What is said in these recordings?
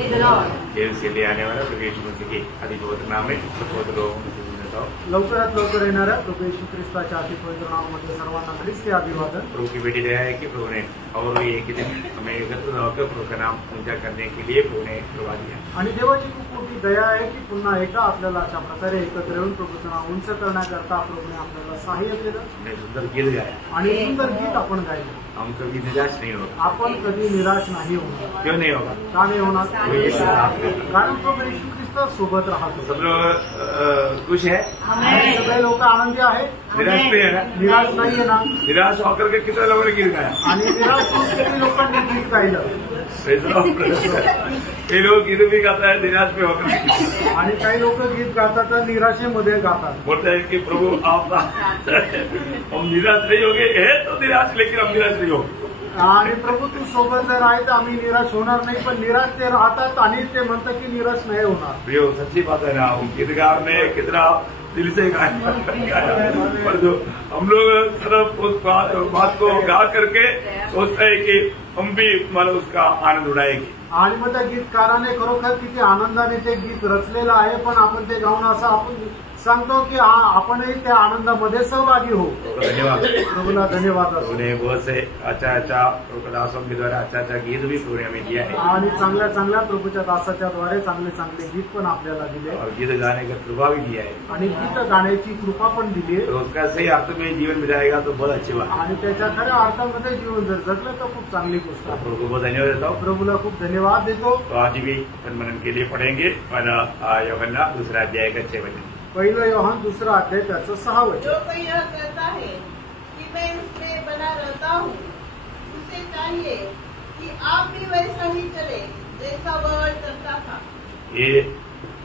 James के लिए आने वाला प्रभु यीशु मसीह के अति पवित्र नाम में बहुत लोगों को लवकरात लवकर येणाऱ्या प्रभू येशू ख्रिस्ताच्या अति पवित्र नावामध्ये सर्वांना ख्रिस्ती अभिवादन। प्रभु की बेटी दया है कि प्रभु ने और एक ही दिन हमें एकत्र होकर प्रभु का नाम ऊंचा करने के लिए प्रभु ने करवा दिया। आणि देवाची खूप मोठी दया आहे की पुन्हा एकदा आपल्याला अशा प्रकारे एकत्र येऊन प्रभूचं नाव उंच करण्याकरता प्रभूने आपल्याला सहाय्य केलं। हमने सुंदर गीत गाया आणि सुंदर गीत आपण गायलं। हम कभी निराश नहीं होगा। आपण कधी निराश नाही होणार। क्यों नहीं होगा? का नाही होणार? कारण प्रभू येशू ख्रिस्त सोबत राहतो। सब लोग खुश है, सगळे लोक आनंदी आहेत, निराश नहीं है ना? निराश नाहीये ना? निराश होकर के कितने लोगों ने गीत गाया आणि निराश होऊन किती लोकांनी गीत गायलं। ये लोग गीत भी गाता है निराश में होकर, आणि काही लोक गीत गातात तर निराशेमध्ये गातात। बोलते हैं कि प्रभु आप हम निराश नहीं होंगे, है तो निराश लेकिन हम निराश नहीं होंगे। आणि प्रभू तू सोबत जर आहे तर आम्ही निराश होणार नहीं, पण निराश ते राहतात आणि ते म्हणतात की निराश नहीं होणार। प्रियो सच्ची बात है ना, गीतकार ने कितना दिल से गाया, पर जो हम लोग सिर्फ उस बात को गा करके सोचते हैं कि हम भी मतलब उसका आनंद उड़ाएंगे। आणि मग त्या गीतकाराने खरोखर किती आनंदाने ते गीत रचलेलं आहे, पण आपण ते गाऊन असं आपण सांगतो की आपणही त्या आनंदामध्ये सहभागी हो। धन्यवाद प्रभूला धन्यवाद। उन्हें बहुत से अच्छा प्रभु दासों के द्वारा अच्छा गीत भी प्रभु ने हमें दिया है आणि चांगल्या प्रभूच्या दासाच्या द्वारे चांगले गीत पण आपल्याला दिले और गीत गाने का कृपा भी दिया है आणि गीत गाण्याची कृपा पण दिली आहे। तो उसका सही अर्थ में जीवन बिताएगा तो बहुत अच्छी बात। आणि त्याच्या खऱ्या अर्थामध्ये जीवन जर जगलं तर खूप चांगली गोष्ट आहे। प्रभु को बहुत धन्यवाद देता हूँ। प्रभूला खूप धन्यवाद देतो। तो आज भी मनन के लिए पढ़ेंगे और यूहन्ना दूसरा अध्याय का 6 वचन। पहिलं योहान दूसरा अध्याय त्याचं 6 वचन। जो कोई यह कहता है कि मैं उसमें बना रहता हूँ, उसे चाहिए कि आप भी वैसा ही चले जैसा वह चलता था। ये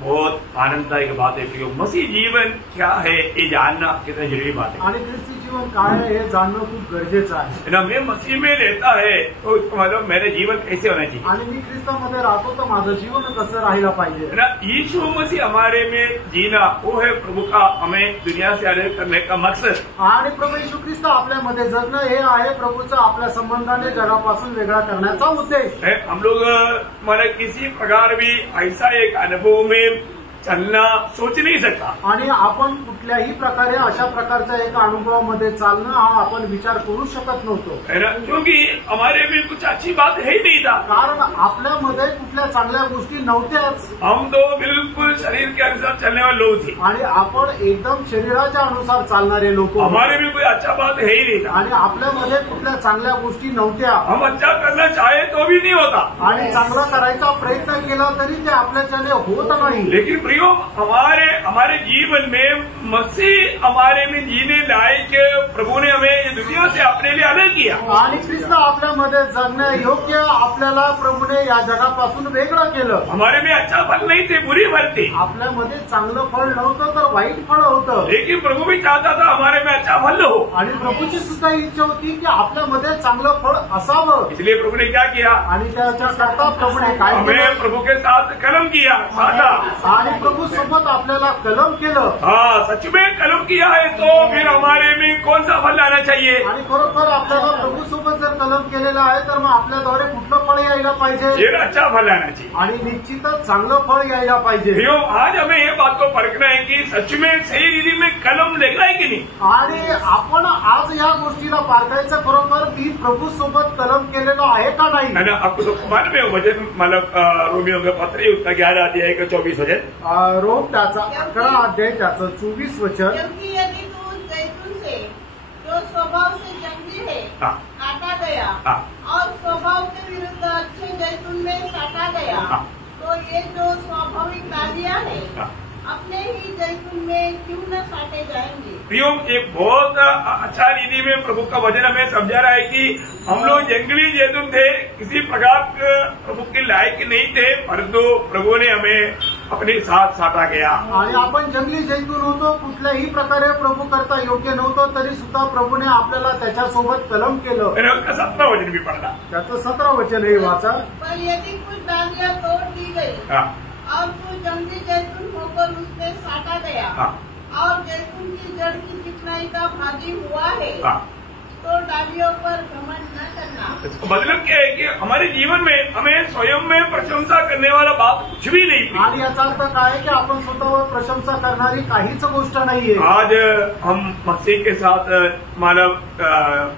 बहुत आनंददायक बात है कि मसीह जीवन क्या है ये जानना कितना जरूरी बात है। आणि ख्रिस्ती जीवन काय आहे हे जाणणं खूप गरजेचं आहे। ना मैं मसीह में रहता है तो इसका मतलब मेरे जीवन कैसे होना चाहिए। आणि मी ख्रिस्तामध्ये राहतो तर माझं जीवन कसं राहिलं पाहिजे। ना यीशु मसीह हमारे में जीना वो है प्रभु का हमें दुनिया से अलग करने का मकसद। आणि प्रभू येशू ख्रिस्त आपल्यामध्ये जगणं हे आहे प्रभूचा आपल्या संबंधाने जगापासून वेगळा करण्याचा उद्देश। हम लोग मतलब किसी प्रकार भी ऐसा एक अनुभव में चलना सोच नहीं सकता। आणि आपण कुठल्याही प्रकारे अशा प्रकारच्या एका अनुभवामध्ये चालणं हा आपण विचार करू शकत नव्हतो, है ना, क्योंकि हमारे में कुछ अच्छी बात है ही नहीं था। कारण आपल्यामध्ये कुठल्या चांगल्या गोष्टी नव्हत्याच। हम तो बिल्कुल शरीर के अनुसार चलने वाले लोग थे आणि आपण एकदम शरीराच्या अनुसार चालणारे लोक। हमारे में कोई अच्छा बात है ही नहीं था आणि आपल्यामध्ये कुठल्या चांगल्या गोष्टी नव्हत्या। हम अच्छा करना चाहे तो भी नहीं होता आणि चांगला करायचा प्रयत्न केला तरी ते आपल्याच्याने होत नाही। लेकिन प्रियो हमारे जीवन में मसीह हमारे में जीने लायक प्रभु ने हमें ये दुनिया से अपने लिए अलग किया। आणि ख्रिस्त आपल्यामध्ये जगण्या योग्य आपल्याला प्रभूने या जगापासून वेगळं केलं। हमारे में अच्छा फल नहीं थे, बुरी फल थे। आपल्यामध्ये चांगलं फळ नव्हतं तर वाईट फळ होतं। लेकिन प्रभु भी चाहता था हमारे में अच्छा फल हो। आणि प्रभूची सुद्धा इच्छा होती की आपल्यामध्ये चांगलं फळ असावं। इसलिए प्रभु ने क्या किया? आणि त्याच्याकरता प्रभूने काय हमें प्रभु के साथ कलम किया, साधा। आणि प्रभू सोबत आपल्याला कलम केलं। हाँ, सच में कलम किया है तो फिर हमारे में कौन सा फल आना चाहिए? आणि खरोखर आपल्याला प्रभू सोबत जर कलम केलेला आहे तर मग आपल्याद्वारे कुठलं फळ यायला पाहिजे? ये अच्छा फल आना चाहिए आणि निश्चितच चांगलं फळ यायला पाहिजे। आज हमें ये बात को परखना है कि सच में सही रीति में कलम लग रहा है कि नहीं। आणि आपण आज या गोष्टीला पारखायचं खरोखर मी प्रभू सोबत कलम केलेलं आहे का नाही। है ना, आपको तो मन में वजन मतलब रोमियो का पत्र उसका 11 अध्याय का 24 वचन। रोम त्याचा 11 अध्याय त्याचं 24 वचन। क्योंकि यदि तू जैतून से जो स्वभाव से जंगली है काटा गया और स्वभाव के विरुद्ध अच्छे जैतून में साटा गया, तो ये जो स्वाभाविक डालियां है अपने ही जैतून में क्यों न साटे जाएंगे। प्रियो, एक बहुत अच्छा रीति में प्रभु का वचन हमें समझा रहा है कि हम लोग जंगली जैतून थे, किसी प्रकार प्रभु के लायक नहीं थे, परंतु प्रभु ने हमें अपने साथ साटा गया। आणि आपण जंगली जैतून होतो, कुठल्याही प्रकारे प्रभू करता योग्य नव्हतं, तरी सुद्धा प्रभूने आपल्याला त्याच्यासोबत कलम केलं। 17 वचन भी पढ़ना, त्याचं 17 वचनही वाचा। पर यदि कुछ डालियां तोड़ दी गई और तू जंगली जैतून होकर उसमें साटा गया और जैतून की जड़ की चिकनाई का भागी हुआ है, तो डालियों पर घमंड न करना। इसका मतलब क्या है कि हमारे जीवन में हमें स्वयं में प्रशंसा करने वाला बात कुछ भी नहीं। आणि याचा अर्थ काय आहे की आपण स्वतःवर प्रशंसा करणारी काहीच गोष्ट नाहीये। आज हम मसीह के साथ मानव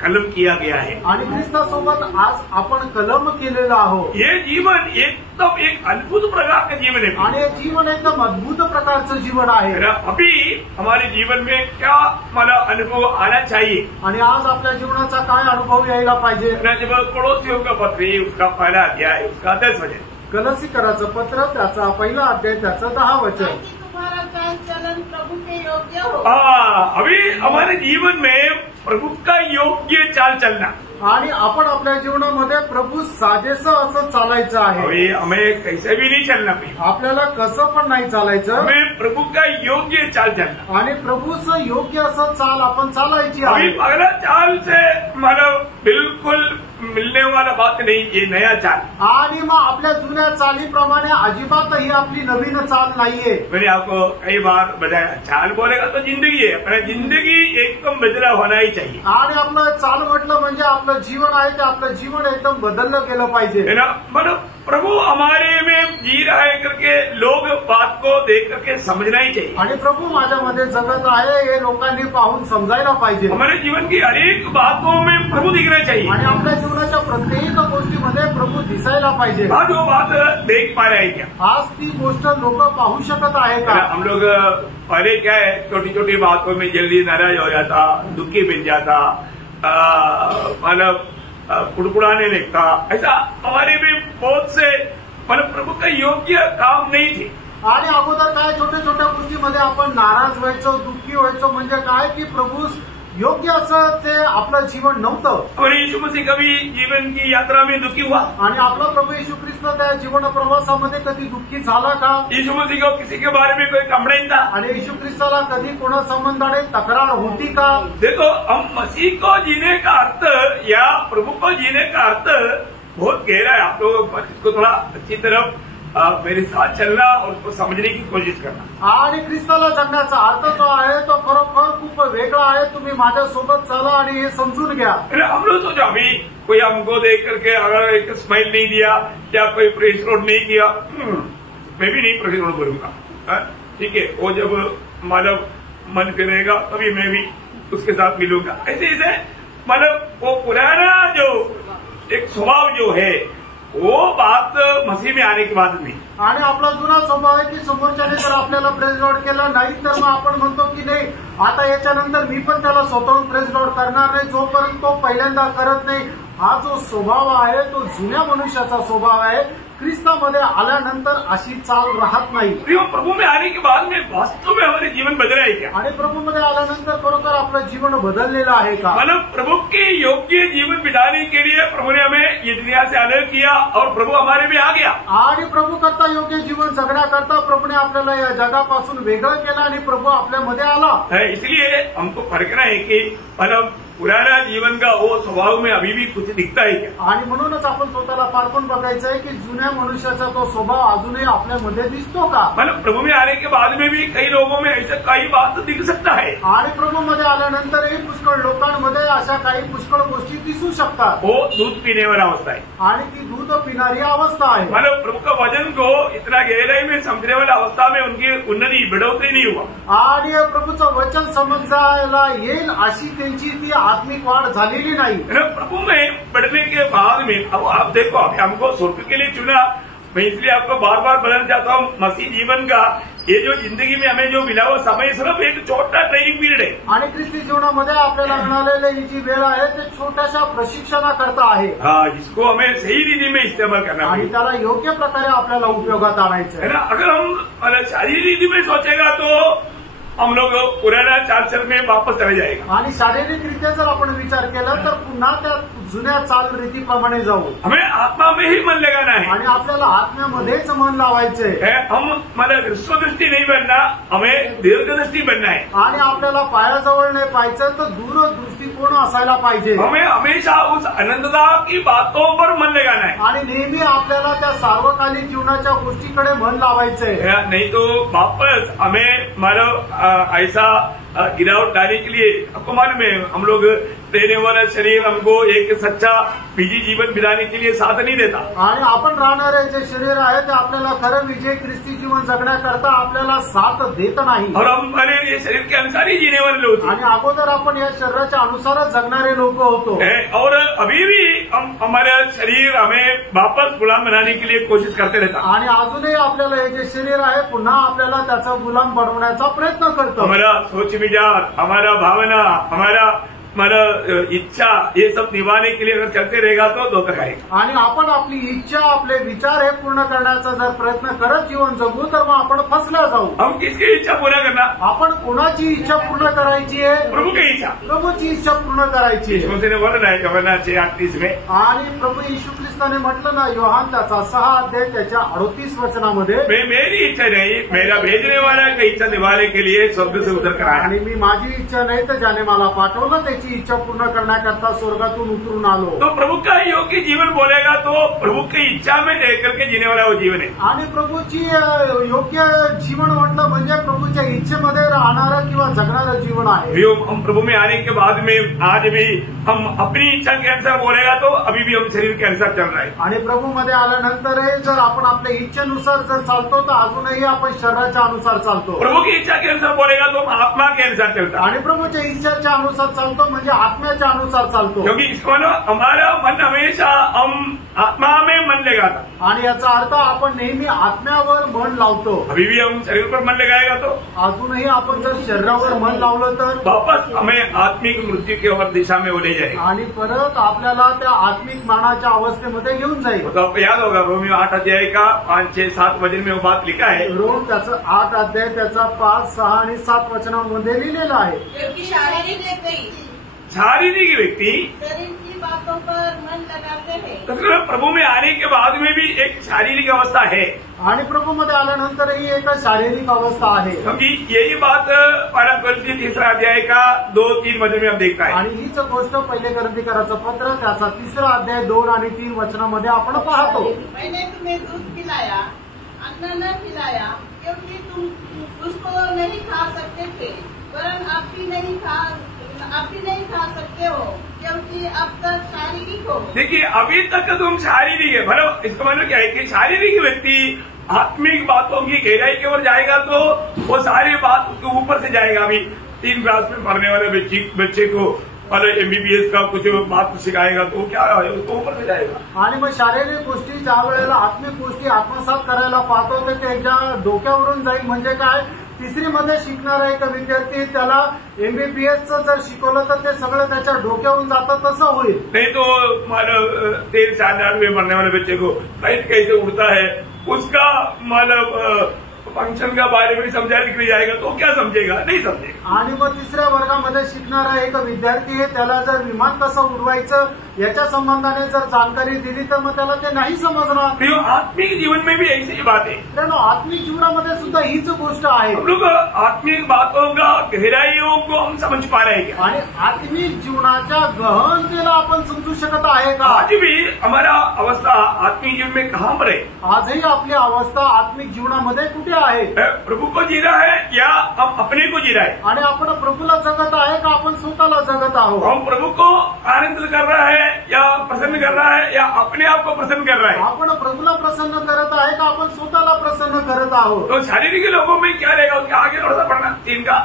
कलम किया गया है आणि ख्रिस्तासोबत आज आपण कलम केलेला आहोत। ये जीवन एकदम एक अद्भुत प्रकार का जीवन है आणि हे जीवन एकदम अद्भुत प्रकारचं जीवन आहे। अभी हमारे जीवन में क्या मला अनुभव आना चाहिए आणि आज आपल्या जीवनाचा काय अनुभव यायला पाहिजे। जब पड़ोसियों का पत्र उसका पहला अध्याय उसका 10 वचन कलसीकराचं पत्र त्याचा पहिला अध्याय त्याचं 10 वचन। ताकि तुम्हारा चाल चलन प्रभु के योग्य हो। अभी हमारे जीवन में प्रभु का योग्य चाल चलना आणि आपण आपल्या जीवनामध्ये प्रभू साजेसं असं चालायचं आहे। अभी हमें कैसे भी नहीं चलना चाहिए, आपल्याला कसं पण नाही चालायचं, हमें प्रभु का योग्य चाल चलना आणि प्रभूचं योग्य असं चाल आपण चालायची अभी आहे। अगला चाल से मतलब बिल्कुल मिलने वाला बात नहीं, ये नया चाल। आणि मग आपल्या जुन्या चालीप्रमाणे अजिबातही आपली नवीन चाल नाहीये। मैंने आपको कई बार बताया, चाल बोलेगा तो जिंदगी है, अपना जिंदगी एकदम बदला होना ही चाहिए। आणि आपलं चाल म्हटलं म्हणजे आपलं जीवन आहे ते आपलं जीवन एकदम बदललं गेलं पाहिजे, है ना। मतलब प्रभु हमारे में जी रहा है करके लोग बात को देख करके समझना ही चाहिए। आणि प्रभू माझ्यामध्ये जगत आहे हे लोकांनी पाहून समजायला पाहिजे। हमारे जीवन की हर एक बातों में प्रभु दिखना चाहिए आणि आपल्या जीवनाच्या प्रत्येक गोष्टीमध्ये प्रभू दिसायला पाहिजे। आज वो बात देख पा रहे हैं क्या? आज ती गोष्ट लोक पाहू शकत आहे का? हम लोग पहले क्या है, छोटी छोटी बातों में जल्दी नाराज हो जाता, दुखी बन जाता, मतलब कुड़कुड़ाने लगता। ऐसा हमारे में बहुत से मतलब प्रभु का योग्य काम नहीं थे। आणि अगोदर काय छोट्या छोट्या गोष्टीमध्ये आपण नाराज व्हायचो, दुःखी व्हायचो, म्हणजे काय की प्रभू योग्य असं ते आपलं जीवन नव्हतं। और यीशु मसीह कभी जीवन की यात्रा में दुखी हुआ? आणि आपला प्रभू येशू ख्रिस्त त्या जीवन प्रवासामध्ये कधी दुःखी झाला का? यीशु मसीह को किसी के बारे में कोई कंप्लेंट था? आणि येशू ख्रिस्ताला कधी कोणा संबंधाने तक्रार होती का? देखो, हम मसीह को जीने का अर्थ या प्रभु को जीने का अर्थ बहुत गहरा है। आप लोग इसको थोड़ा अच्छी तरफ मेरे साथ चलना और उसको समझने की कोशिश करना। आणि ख्रिस्ताला जगण्याचा अर्थ जो आहे तो खरोखर खूप वेगळा आहे। तुम्ही माझ्यासोबत चला आणि हे समजून घ्या। हम लोग सोचो, अभी कोई हमको देख करके अगर एक स्माइल नहीं दिया या कोई प्रेस रोड नहीं किया, मैं भी नहीं प्रेस रोड बोलूंगा, ठीक है। वो जब मानव मन करेगा तभी मैं भी उसके साथ मिलूंगा। ऐसे ऐसे मतलब वो पुराना जो एक स्वभाव जो है वो बात मसीह में आने के बाद नहीं। आणि आपला जुना स्वभाव आहे की समोरच्याने जर आपल्याला प्रेस लॉर्ड केलं नाही तर मग आपण म्हणतो की नाही, आता याच्यानंतर मी पण त्याला स्वतःहून प्रेस लॉर्ड करणार नाही, जोपर्यंत तो पहिल्यांदा करत नाही। हा जो स्वभाव आहे तो जुन्या मनुष्याचा स्वभाव आहे। ख्रिस्तामध्ये आल्यानंतर अशी चाल राहत नाही। प्रभु में आने के बाद में वास्तव में हमारे जीवन बदला है क्या? आणि प्रभूमध्ये आल्यानंतर खरोखर आपलं जीवन बदललेलं आहे का? मतलब प्रभु के योग्य जीवन बिताने के लिए प्रभु ने हमें ये दुनिया से अलग किया और प्रभु हमारे में आ गया। आणि प्रभू करता योग्य जीवन जगण्याकरता प्रभूने आपल्याला या जगापासून वेगळं केलं आणि प्रभू आपल्यामध्ये आला। इसलिए हमको परखना है कि मतलब पुराना जीवन का वो स्वभाव में अभी भी कुछ दिखता है क्या? आणि म्हणूनच आपण स्वतःला पारखून बघायचं आहे की जुन्या मनुष्याचा तो स्वभाव अजूनही आपल्यामध्ये दिसतो का? मतलब प्रभु में आने के बाद में भी कई लोगों में ऐसा कई बात दिख सकता है। आणि प्रभूमध्ये आल्यानंतरही पुष्कळ लोकांमध्ये अशा काही पुष्कळ गोष्टी दिसू शकतात। वो दूध पीने वाला अवस्था है आणि ती दूध पिणारी अवस्था आहे। मतलब प्रभु का वचन को इतना गहराई में समझने वाला अवस्था में उनकी उन्नति बढ़ोतरी नहीं हुआ। आणि प्रभूचं वचन समजायला येईल अशी त्यांची ती आत्मिक वाढ झालेली नाही। प्रभु में बढ़ने के बाद में अब आप देखो, अभी हमको स्वर्ग के लिए चुना, मैं इसलिए आपको बार बार बदलना चाहता हूँ। मसीह जीवन का ये जो जिंदगी में हमें जो मिला हुआ समय सिर्फ एक छोटा ट्रेनिंग पीरियड है। आणि ख्रिस्ती जीवनामध्ये आपल्याला मिळालेली ही जी वेळ आहे ते छोट्याशा प्रशिक्षणाकरता आहे। हाँ, जिसको हमें सही रीति में इस्तेमाल करना आणि त्याला योग्य प्रकारे आपल्याला उपयोगात आणायचं है ना। अगर हम शारीरिक रीति में सोचेगा तो हम लोग पुराना चाल में वापस चले जाएगा। आणि शारीरिकरित्या जर आपण विचार केला तर पुन्हा त्या जुन्या चाल रीतीप्रमाणे जाऊ। हमें आत्मा में ही मन लगाना है आणि आपल्याला आत्म्यामध्येच मन लावायचंय। हम मतलब विश्वदृष्टी नहीं बनना, हमें दीर्घदृष्टी बनना है। आणि आपल्याला पायाजवळ नाही पाहायचं तर दूरदृष्टिकोन असायला पाहिजे। हमें हमेशा उस अनंतता की बातों पर मन लगाना है आणि नेहमी आपल्याला त्या सार्वकालिक जीवनाच्या गोष्टीकडे मन लावायचंय। नहीं तो वापस हमें मतलब ऐसा गिरावट लाने के लिए आपको मालूम है, हम लोग देने वाला शरीर हमको एक सच्चा विजयी जीवन बिताने के लिए साथ नहीं देता। आणि आपण राहणारे जे शरीर आहे ते आपल्याला खरं विजय ख्रिस्ती जीवन जगण्याकरता आपल्याला साथ देत नाही। और हम पहले ये शरीर के अनुसार ही जीने वाले लोग थे आणि अगोदर आपण या शरीराच्या अनुसारच जगणारे लोक होतो। और अभी भी हम हमारा शरीर हमें वापस गुलाम बनाने के लिए कोशिश करते रहता। आणि अजूनही आपल्याला हे जे शरीर आहे पुन्हा आपल्याला त्याचा गुलाम बनवण्याचा प्रयत्न करतो। हमारा सोच विचार, हमारा भावना, हमारा इच्छा ये सब निभाने के लिए अगर चलते रहेगा तो धोखा खाएगा। आणि आपण आपली इच्छा आपले विचार हे पूर्ण करण्याचा जर प्रयत्न करत जीवन जगू तर मग आपण फसल्या जाऊ। हम किसकी इच्छा पूरा करना? आपण कोणाची इच्छा पूर्ण करायची आहे? प्रभू की इच्छा। प्रभूची इच्छा पूर्ण करायची आहे। उसने बोला है गवर्नर 6:38 में, आणि प्रभू येशू ख्रिस्ताने म्हटलं ना योहान त्याचा 6 अध्याय त्याच्या 38 वचनामध्ये, मेरी इच्छा नहीं, मेरा भेजने वाला की इच्छा निभाने के लिए स्वर्ग से उतर कर आया। आणि मी माझी इच्छा नाही तर ज्याने मला पाठवलं त्याची इच्छा पूर्ण करण्याकरता स्वर्गातून उतरून आलो। तो प्रभु का योग्य जीवन बोलेगा तो प्रभु की इच्छा में रह करके जीने वाला वो जीवन है। आणि प्रभूची योग्य जीवन म्हटलं म्हणजे प्रभूच्या इच्छेमध्ये राहणारं किंवा जगणारं जीवन आहे। हम प्रभु में आने के बाद में आज भी हम अपनी इच्छा के अनुसार बोलेगा तो अभी भी हम शरीर के अनुसार चल रहे हैं। आणि प्रभूमध्ये आल्यानंतरही जर आपण आपल्या इच्छेनुसार जर चालतो तर अजूनही आपण शरीराच्या अनुसार चालतो। प्रभु की इच्छा के अनुसार बोलेगा तो हम आत्मा के अनुसार चलता। आणि प्रभूच्या इच्छेच्या अनुसार चालतो म्हणजे आत्म्याच्या अनुसार चालतो। क्योंकि इसको हमारा मन हमेशा हम आत्मा में मन लगाता। आणि याचा अर्थ आपण नेहमी आत्म्यावर मन लावतो। अभी भी हम शरीर पर मन लगाएगा तो अजूनही आपण जर शरीरावर मन लावलं तर वापस हमें आत्मिक मृत्यू की ओर दिशा में ले जाएगा। आणि परत आपल्याला त्या आत्मिक मरणाच्या अवस्थेमध्ये घेऊन जाईल। तो आपको याद होगा रोमियो 8 अध्याय का 5, 6, 7 वचन में वो बात लिखा है। रोम त्याचा 8 अध्याय त्याचा 5, 6 आणि 7 वचनांमध्ये लिहिलेलं आहे। क्योंकि शारीरिक व्यक्ति शरीर की बातों पर मन लगाते हैं। तो प्रभु में आने के बाद में भी एक शारीरिक अवस्था है। आणि प्रभूमध्ये आल्यानंतरही एक शारीरिक अवस्था आहे। क्योंकि यही बात पहला कोरिन्थी 3 अध्याय का 2-3 वचन में हम देखता है। आणि हीच गोष्ट पहिले कोरिन्थीकराचं पत्र त्याचा 3 अध्याय 2 आणि 3 वचनामध्ये आपण पाहतो। मैंने तुम्हें दूध पिलाया, अन्न न खिलाया, क्योंकि तुम उसको नहीं खा सकते थे, वरन आप भी नहीं खा सकते हो, क्योंकि अब तक शारीरिक हो। देखिए अभी तक तुम शारीरिक है, भले इसका मतलब क्या है कि शारीरिक व्यक्ति आत्मिक बातों की गहराई की ओर जाएगा तो वो सारी बात उसके ऊपर से जाएगा। अभी 3 क्लास में पढ़ने वाले बच्चे को MBBS का कुछ बात सिखाएगा तो क्या उसको ऊपर से जाएगा। आणि मग शारीरिक गोष्टी ज्या वेळेला आत्मिक गोष्टी आत्मसात करायला पाहतो तर त्याच्या डोक्यावरून जाईल। म्हणजे काय, 3री मध्ये शिकणारा एक विद्यार्थी त्याला MBBSचं जर शिकवलं तर ते सगळं त्याच्या डोक्यावरून जातं, तसं होईल। नहीं तो 13-4 में पढ़ने वाले बच्चे को फ्लाइट कैसे उड़ता है उसका फंक्शन का बारे में समझाने के लिए जाएगा तो क्या समझेगा? नहीं समझेगा। आणि मग 3ऱ्या वर्गामध्ये शिकणारा एक विद्यार्थी आहे त्याला जर विमान कसं उडवायचं याच्या संबंधाने जर जानकारी दिली तर मग त्याला ते नाही समजणार। आत्मिक जीवन में भी ऐसी ही बात है। मित्रांनो, आत्मिक जीवनामध्ये सुद्धा हीच गोष्ट आहे। हम लोग आत्मिक बातों का गहराइयों को हम समझ पा रहे हैं आणि आत्मिक जीवनाच्या गहनतेला आपण समजू शकत आहे का? आज भी हमारा अवस्था आत्मिक जीवन में कहाँ पर है? आजही आपली अवस्था आत्मिक जीवनामध्ये कुठे आहे? प्रभु को जी रहा है या हम अपने को जी रहा है? आणि आपण प्रभूला जगत आहे का आपण स्वतःला जगत आहोत? हम प्रभु को आनंद कर रहा है या प्रसन्न कर रहा है या अपने आप को प्रसन्न कर रहा है? आपण प्रभूला प्रसन्न करत आहे का आपण स्वतःला प्रसन्न करत आहोत? तो शारीरिक लोगों में क्या रहेगा उसके आगे थोड़ा सा पढ़ना 3 का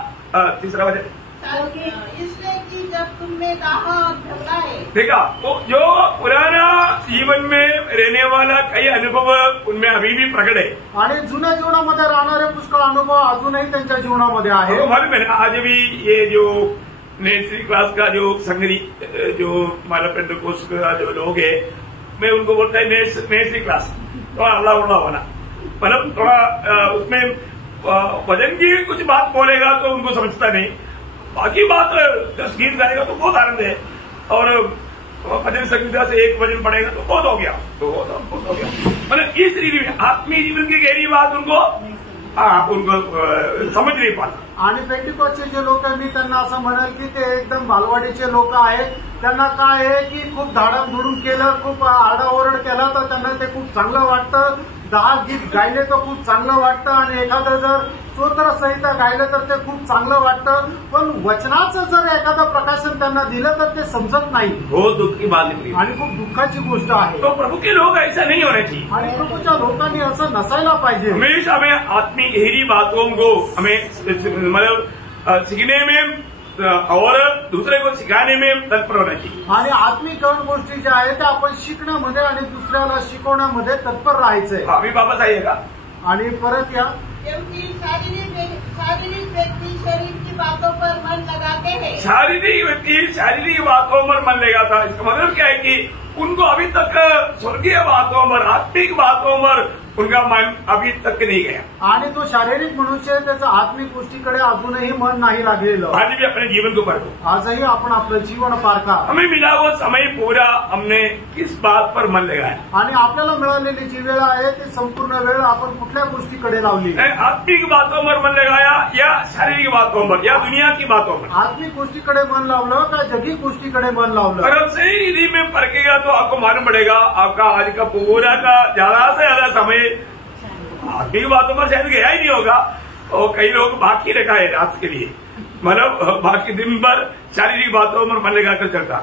3रा वचन। इसलिए कि जब तुमने कहा झगड़ा है, देखा तो जो पुराना जीवन में रहने वाला कई अनुभव उनमें अभी भी प्रकट है। आणि जुन्या जीवनामध्ये राहणारे पुष्कळ अनुभव अजूनही त्यांच्या जीवनामध्ये आहे। मालूम है आज भी ये जो नर्सरी क्लास का जो संगरी जो हमारा पेंटेकोस्ट का जो लोग है, मैं उनको बोलता है नर्सरी क्लास, थोड़ा अल्लाह उल्ला होना, मतलब थोड़ा उसमें वजन की कुछ बात बोलेगा तो उनको समझता नहीं, बाकी बात 10 गीत गाएगा तो बहुत आनंद है, और भजन संगीता से 1 वचन पढ़ेगा तो बहुत हो गया, बहुत हो गया। मतलब इस रीति में आत्मीय जीवन की गहरी बात उनको समझ नहीं पाता। आणि पेंटिकॉस्टचे जे लोक आहे मी त्यांना असं म्हणाल की ते एकदम बालवाडीचे लोक आहेत। त्यांना काय आहे की खूप धाडाधूड केलं, खूप आरडाओरड केला तर त्यांना ते खूप चांगलं वाटतं, 10 गीत गायले तर खूप चांगलं वाटतं आणि एखादं जर स्तोत्र संहिता गायलं तर ते खूप चांगलं वाटतं, पण वचनाचं जर एखादं प्रकाशन त्यांना दिलं तर ते समजत नाही. बहुत दुख की बात है आणि खूप दुःखाची गोष्ट आहे. तो प्रभु के लोग ऐसा नहीं होना चाहिए. आणि प्रभूच्या लोकांनी असं नसायला पाहिजे. हमेशा हमें आत्मिक गहरी बातों को हमें मतलब सीखने में और दूसरे को सिखाने में तत्पर होना चाहिए. आणि आत्मिक गोष्टी ज्या आहेत त्या आपण शिकण्यामध्ये आणि दुसऱ्याला शिकवण्यामध्ये तत्पर राहायचंय. अभी वापस आइएगा. आणि परत या, क्योंकि शारीरिक व्यक्ति शरीर की बातों पर मन लगाते हैं. शारीरिक व्यक्ति शारीरिक बातों पर मन लगाता. इसका मतलब क्या है कि उनको अभी तक स्वर्गीय बातों पर आत्मिक बातों पर उनका मन अभी तक नहीं गया. आणि तो शारीरिक मनुष्य त्याचं आत्मिक गोष्टीकडे अजूनही मन नाही लागलेलं. आज भी अपने जीवन को परखो. आजही आपण आपलं जीवन पारखा. हमें मिला वो समय पूरा हमने किस बात पर मन लगाया. आणि आपल्याला मिळालेली जी वेळ आहे ती संपूर्ण वेळ आपण कुठल्या गोष्टीकडे लावली. आत्मिक बातों पर मन लगाया या शारीरिक बातों पर या दुनिया की बातों पर. आत्मिक गोष्टीकडे मन लावलं का जगी गोष्टीकडे मन लावलं. अगर सही रीति में परखेगा तो आपको मालूम पड़ेगा आपका आज का पूरा का ज्यादा से ज्यादा समय आत्मिक बातों पर शायद गया ही नहीं होगा. और कई लोग बाकी रखा है रात के लिए, मतलब बाकी दिन भर शारीरिक बातों पर मन लगाकर चलता.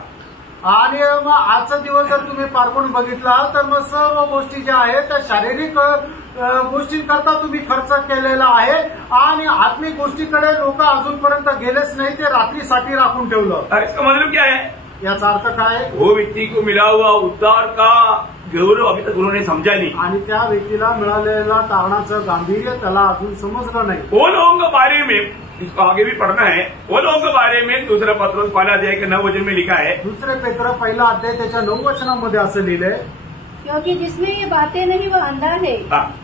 आणि मग आजचा दिवस जर तुम्ही पारखून बघितला तर मग सर्व गोष्टी ज्या आहेत त्या शारीरिक गोष्टींकरता तुम्ही खर्च केलेला आहे आणि आत्मिक गोष्टीकडे लोक अजूनपर्यंत गेलेच नाही, ते रात्रीसाठी राखून ठेवलं. इसका मतलब क्या है? याचा अर्थ काय? वो व्यक्ति को मिला हुआ उद्धार का गौरव अभी तक उन्होंने समझा नहीं. आणि त्या व्यक्तीला मिळालेला तारणाचं गांभीर्य त्याला अजून समजलं नाही. वो लोगों के बारे में इसको आगे भी पढ़ना है. वो लोगों के बारे में दूसरा पत्रोस 5 अध्याय के 9 वचन में लिखा है. दुसरे पेत्र 1 अध्याय त्याच्या 9 वचनामध्ये असं लिहिलंय, क्योंकि जिसमें ये बातें नहीं वो अंधा है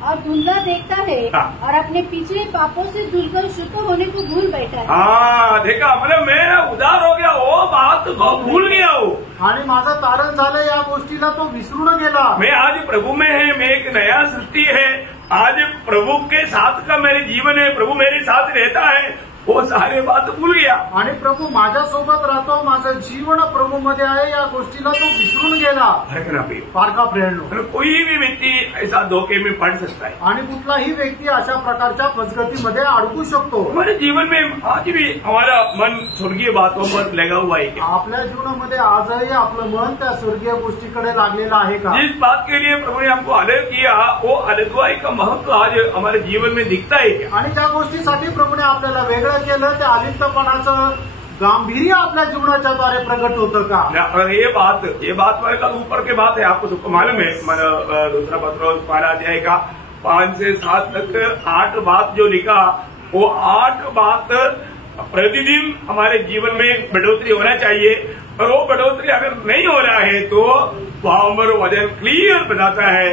और धुंधला देखता है और अपने पिछले पापों से धुलकर शुद्ध होने को भूल बैठा है. हाँ देखा, मतलब मैं उदार हो गया, वो बात को भूल गया हो. आणि माझं तारण झालं या गोष्टीला तो विसरून गेला. मैं आज प्रभु में है, मैं एक नया सृष्टि है. आज प्रभु के साथ का मेरे जीवन है, प्रभु मेरे साथ रहता है, वो सारे बात भूल गया. आणि प्रभू माझ्यासोबत राहतो, माझं जीवन प्रभू मध्ये आहे या गोष्टीला तो विसरून गेला. पारखा प्रेरणो. कोई भी व्यक्ति ऐसा धोखे में पड़ सकता है. आणि कुठलाही व्यक्ती अशा प्रकारच्या फसगतीमध्ये अडकू शकतो. हमारे जीवन में आज भी हमारा मन स्वर्गीय बातों पर लगा हुआ है क्या? आपल्या जीवनामध्ये आजही आपलं मन त्या स्वर्गीय गोष्टीकडे लागलेलं आहे का? जिस बात के लिए प्रभु ने हमको अलग किया वो अलगवाई का महत्व आज हमारे जीवन में दिखता है क्या? आणि ज्या गोष्टीसाठी प्रभूने आपल्याला वेगळं केलं त्या अलिप्तपणाचं गांभीर्य आपल्या जीवनाच्या द्वारे प्रगट होतं का? ये बात का ऊपर की बात है, आपको सबको मालूम है. दूसरा पत्रोस 12 अध्याय का 5 से 7 तक 8 बात जो लिखा, वो 8 बात प्रतिदिन हमारे जीवन में बढ़ोतरी होना चाहिए. और वो बढ़ोतरी अगर नहीं हो रहा है तो वहां पर वचन क्लियर बताता है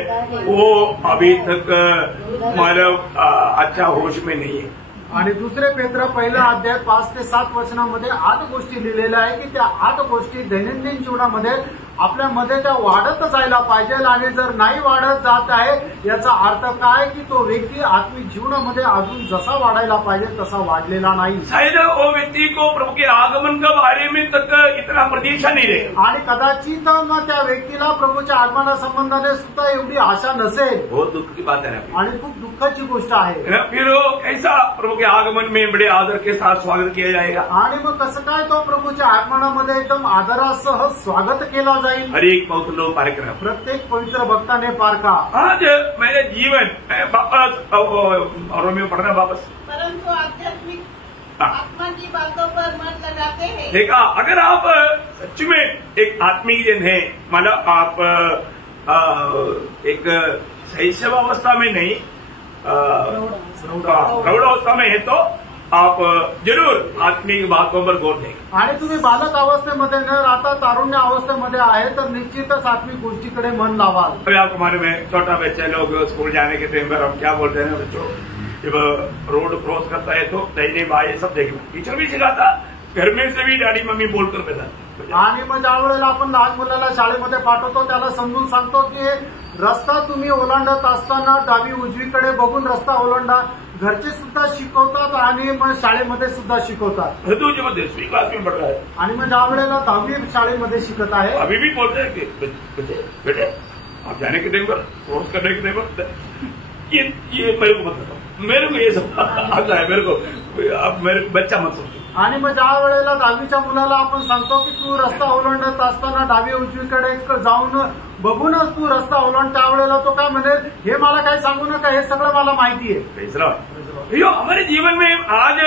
वो अभी तक मतलब अच्छा होश में नहीं है. आणि दुसरे पेत्र 1 अध्याय 5 ते 7 वचनामध्ये 8 गोष्टी लिहिलेल्या आहे की त्या 8 गोष्टी दैनंदिन जीवनामध्ये आपल्यामध्ये त्या वाढत जायला पाहिजे. आणि जर नाही वाढत जात आहे याचा अर्थ काय की तो व्यक्ती आत्मिक जीवनामध्ये अजून जसा वाढायला पाहिजे तसा वाढलेला नाही. शायद वो व्यक्ति को प्रभु के आगमन के बारे में तक इतना प्रतीक्षा नहीं रहे. आणि कदाचित मग त्या व्यक्तीला प्रभूच्या आगमनासंबंधाने सुद्धा एवढी आशा नसेल. बहुत दुःख की बात है. आणि खूप दुःखाची गोष्ट आहे. फिर कैसा प्रभु के आगमन में बड़े आदर के साथ स्वागत किया जाएगा. आणि मग कसं काय तो प्रभूच्या आगमनामध्ये एकदम आदरासह स्वागत केला जाईल. हर एक पवित्र लोग पारखना. प्रत्येक पवित्र भक्ताने पारखा. आज मेरे जीवन वापस और में पढ़ना वापस. परंतु आध्यात्मिक आत्मा की बातों पर मन लगाते हैं. देखा, अगर आप सच में एक आत्मिक जन है, मतलब आप एक शैशव अवस्था में नहीं प्रौढ़ अवस्था में है तो आप जरूर आत्मिक बातों पर गौर देंगे. आणि तुम्ही बालक अवस्थेमध्ये न राहता तारुण्य अवस्थेमध्ये आहे तर निश्चितच आत्मिक गोष्टीकडे मन लावाल. अभी आपको मालूम है, छोटा बच्चा लोग स्कूल जाने के टाइम पर हम क्या बोलते हैं बच्चों, जब रोड क्रॉस करता है तो दाहिने बाएं सब देखना. टीचर भी सिखाता, घर में से भी डैडी मम्मी बोलकर बेटा. आणि मग ज्या वेळेला आपण लहान मुलाला शाळेमध्ये पाठवतो त्याला समजून सांगतो की रस्ता तुम्ही ओलांडत असताना डावी उजवीकडे बघून रस्ता ओलांडा. घरचे सुद्धा शिकवतात आणि मग शाळेमध्ये सुद्धा शिकवतात. जब 10वीं क्लास में पढ़ रहा है आणि मग ज्या वेळेला 10वी शाळेमध्ये शिकत आहे अभी भी बोलते हैं कि बेटे आप जाने के टाइम पर क्रॉस करने के टाइम पर ये मेरे को मत बताओ, मेरे को ये सब आता है, मेरे को अब मेरे बच्चा मत समझो. आणि मग ज्या वेळेला 10वीच्या मुलाला आपण सांगतो की तू रस्ता ओलांडत असताना डावी उजवीकडे जाऊन बघूनच तू रस्ता ओलांड, त्यावेळेला तो काय म्हणेल, हे मला काही सांगू नका, हे सगळं मला माहिती आहे. यो हमारे जीवन में आज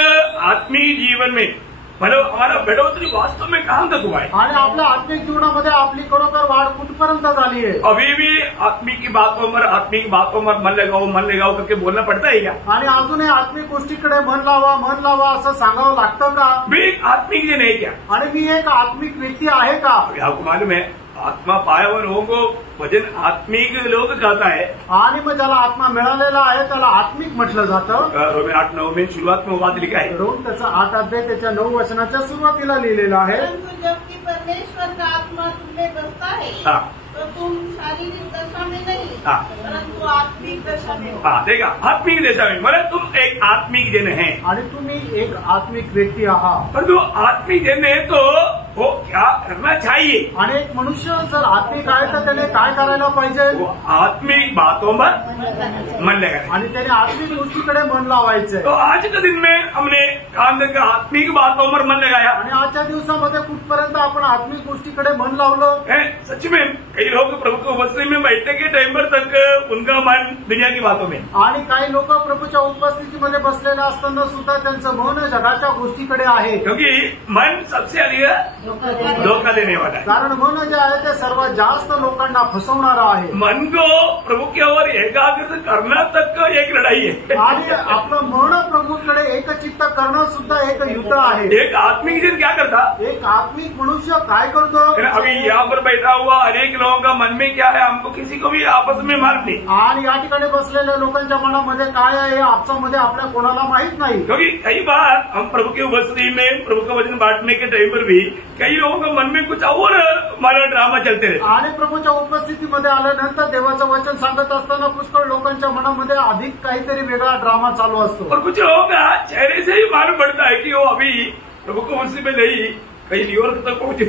आत्मीय जीवन में मतलब हमारा बढ़ोतरी वास्तव में कहाँ तक हुआ है. आणि आपल्या आत्मिक जीवनामध्ये आपली खरोखर वाढ कुठपर्यंत झाली आहे. अभी भी आत्मिक की बातों पर मन लगाओ करके बोलना पड़ता है क्या. आणि अजूनही आत्मिक गोष्टीकडे मन लावा असं सांगावं लागतं का. मी आत्मिक जे नाही क्या, आणि मी एक आत्मिक व्यक्ती आहे का. आपको मालूम है आत्मा पाया हुआ लोगों को भजन आत्मिक लोग कहता है. आणि मग ज्याला आत्मा मिळालेला आहे त्याला आत्मिक म्हटलं जातं. रोमी 8:9 में शुरुआत में बात लिखा है. रोम त्याचा 8 अध्याय त्याच्या 9 वचनाच्या सुरुवातीला लिहिलेला आहे. परंतु जबकि परमेश्वर का आत्मा तुम में बसता है तो तुम शारीरिक दशा में नहीं परंतु आत्मिक दशा में हो. देखा, आत्मिक दशा में मतलब तुम एक आत्मिक जन है आणि तुम्ही एक आत्मिक व्यक्ती आहात. परंतु आत्मिक जन है तो वो क्या करना चाहिए. आणि एक मनुष्य जर आत्मिक आहे तर त्याने काय करायला पाहिजे. वो आत्मिक बातों पर मन लगाए आणि त्याने आत्मिक गोष्टीकडे मन लावायचंय. तो आज के दिन में हमने का आत्मिक बातों पर मन लगाया. आणि आजच्या दिवसामध्ये कुठपर्यंत आपण आत्मिक गोष्टीकडे मन लावलं. सच में कई लोग प्रभु की उपस्थिति में बैठने के टाइम पर तक उनका मन दुनिया की बातों में. आणि काही लोक प्रभूच्या उपस्थितीमध्ये बसलेले असताना सुद्धा त्यांचं मन जगाच्या गोष्टीकडे आहे. क्योंकि मन सबसे अधिक धोखा देने वाला है. कारण मन जे आहे ते सर्वात जास्त लोकांना फसवणारं आहे. मन को प्रभु की ओर एकाग्र करना तक एक लढाई है. आणि आपलं मन प्रभूकडे एकचित्त करणं सुद्धा एक युद्ध आहे. एक आत्मिक जन क्या करता, एक आत्मिक मनुष्य काय करतो. अभी यहाँ पर बैठा हुआ अनेक लोगों का मन में क्या है हमको किसी को भी आपस में मालूम नहीं. आणि या ठिकाणी बसलेल्या लोकांच्या मनामध्ये काय आहे आपसामध्ये आपल्या कोणाला माहित नाही. क्योंकि कई बार हम प्रभु की उपस्थिति में प्रभु का वचन बांटने के टाइम पर भी कई लोगों के मन में कुछ और हमारा ड्रामा चलते रहते. आणि प्रभूच्या उपस्थितीमध्ये आल्यानंतर देवाचं वचन सांगत असताना पुष्कळ लोकांच्या मनामध्ये अधिक काहीतरी वेगळा ड्रामा चालू असतो. और कुछ लोगों का चेहरे से ही मालूम पड़ता है कि वो अभी प्रभु की उपस्थिति में नहीं कहीं न्यूयॉर्क तक पहुंचे.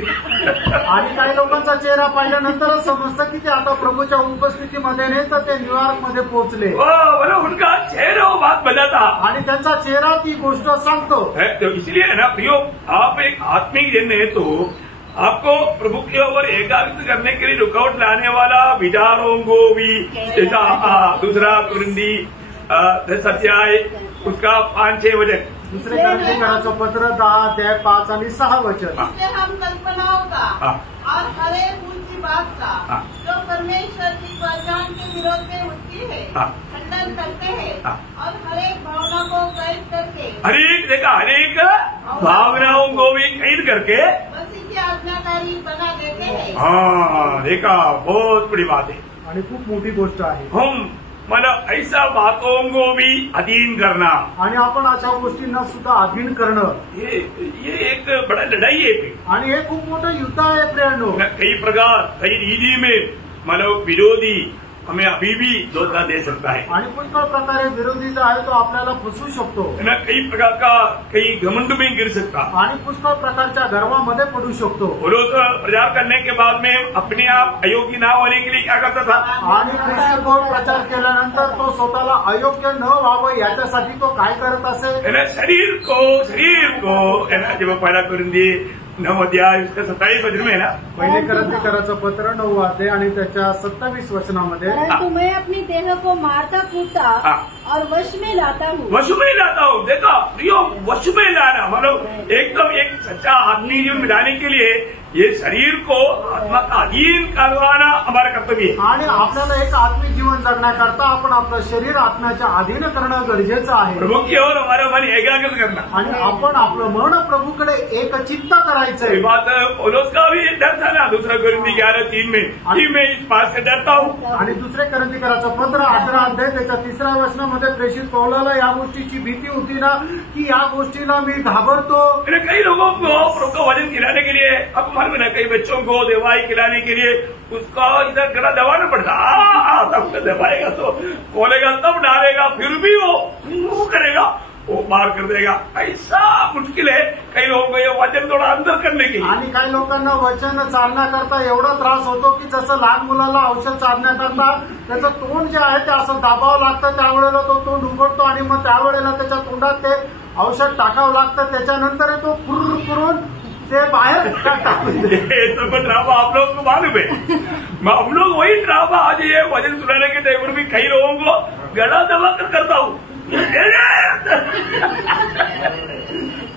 आणि काही लोकांचा चेहरा पाहिल्यानंतरच समजतं की ते आता प्रभूच्या उपस्थितीमध्ये नाही तर ते न्यूयॉर्कमध्ये पोहोचले. मतलब उनका चेहरा वो बात बताता आणि त्यांचा चेहरा ती गोष्ट सांगतो. तो इसलिए है ना प्रियो, आप एक आत्मिक जन है तो आपको प्रभु के ऊपर एकाग्र करने के लिए रुकावट लाने वाला विचारों को भी, जैसा दूसरा कुरिन्दी 10 अध्याय उसका 5-6 वचन, दुसरे ग्रंथकाराचं पत्र 10 अध्याय 5 आणि 6 वचन. इससे हम कल्पनाओं का और हर एक उनकी बात का जो परमेश्वर की पहचान के विरोध में उठती है खंडन करते हैं और हर एक भावना को कैद करके हर एक भावनाओं को भी कैद करके मसीह की आज्ञाकारी बना देते हैं. हाँ देखा, बहुत बड़ी बात है. आणि खूप मोठी गोष्ट आहे. हम मतलब ऐसा बातों को भी अधीन करना आणि आपण अशा गोष्टींना सुद्धा अधीन करणं ये एक बड़ा लड़ाई है. आणि हे खूप मोठं युद्ध आहे प्रियांनो. कई प्रकार कई रीति में मतलब विरोधी हमें अभी भी धोखा दे सकता है. आणि पुष्कळ प्रकारे विरोधी जो आहे तो आपल्याला फसवू शकतो. कई प्रकार का कई घमंड में गिर सकता आणि पुष्कळ प्रकारच्या गर्वामध्ये पडू शकतो. पुरुष प्रचार करने के बाद में अपने आप अयोग्य ना होने के लिए क्या करता था. आणि ख्रिस्ती प्रचार केल्यानंतर तो स्वतःला अयोग्य न व्हावं याच्यासाठी तो काय करत असेल. शरीर को है ना, जब पहला कुरिन्दी 9 अध्याय उसका 27 वचन में है ना, पहिले ग्रंथकाराचं पत्र 9 अध्याय आणि त्याच्या 27 वचनामध्ये, परंतु मैं अपनी देह को मारता कूटता और वश में लाता हूँ. देखा प्रियो, वश में लाना मतलब एकदम एक सच्चा आदमी जीवन मिलाने के लिए ये शरीर को आत्मा का अधीन करवाना हमारा कर्तव्य है. आणि आपल्याला एक आत्मिक जीवन जगण्याकरता आपण आपलं शरीर आत्म्याच्या अधीन करणं गरजेचं आहे. प्रभु की ओर हमारा मन एकाग्र करना आणि आपण आपलं मन प्रभूकडे एकचित्त करायचंय. बात पौलुस का भी डर था ना, दूसरा कुरिन्दी 11:3 में कि मैं इस बात से डरता हूँ. आणि दुसरे ग्रंथकाराचं पत्र 18 अध्याय त्याच्या 3ऱ्या वचनामध्ये प्रेषित पौलाला या गोष्टीची भीती होती ना की या गोष्टीला मी घाबरतो. कई लोगों को प्रभु का वचन खिलाने के लिए अब मालूम है, कई बच्चों को दवाई खिलाने के लिए उसका इधर गला दबाना पड़ता. तब दबाएगा तो खोलेगा तब डालेगा, फिर भी वो करेगा, वो मार कर देगा. ऐसा मुश्किल है. कई लोगों को ये वचन थोड़ा अंदर करने के लिए, आणि काही लोकांना वचन चालण्याकरता एवढा त्रास होतो की जसं लहान मुलाला औषध चालण्याकरता त्याचं तोंड जे आहे ते असं दाबावं लागतं, त्यावेळेला तो तोंड उघडतो आणि मग त्यावेळेला त्याच्या तोंडात ते औषध टाकावं लागतं, त्याच्यानंतर तो पुर्र करून ते बाहेर टाकून देते. ये सब ड्रामा आप लोग को मालूम है. हम लोग वही ड्रामा आज ये वजन सुनाने के टाइम पर भी कई लोगों को गला दबा कर करता हूँ.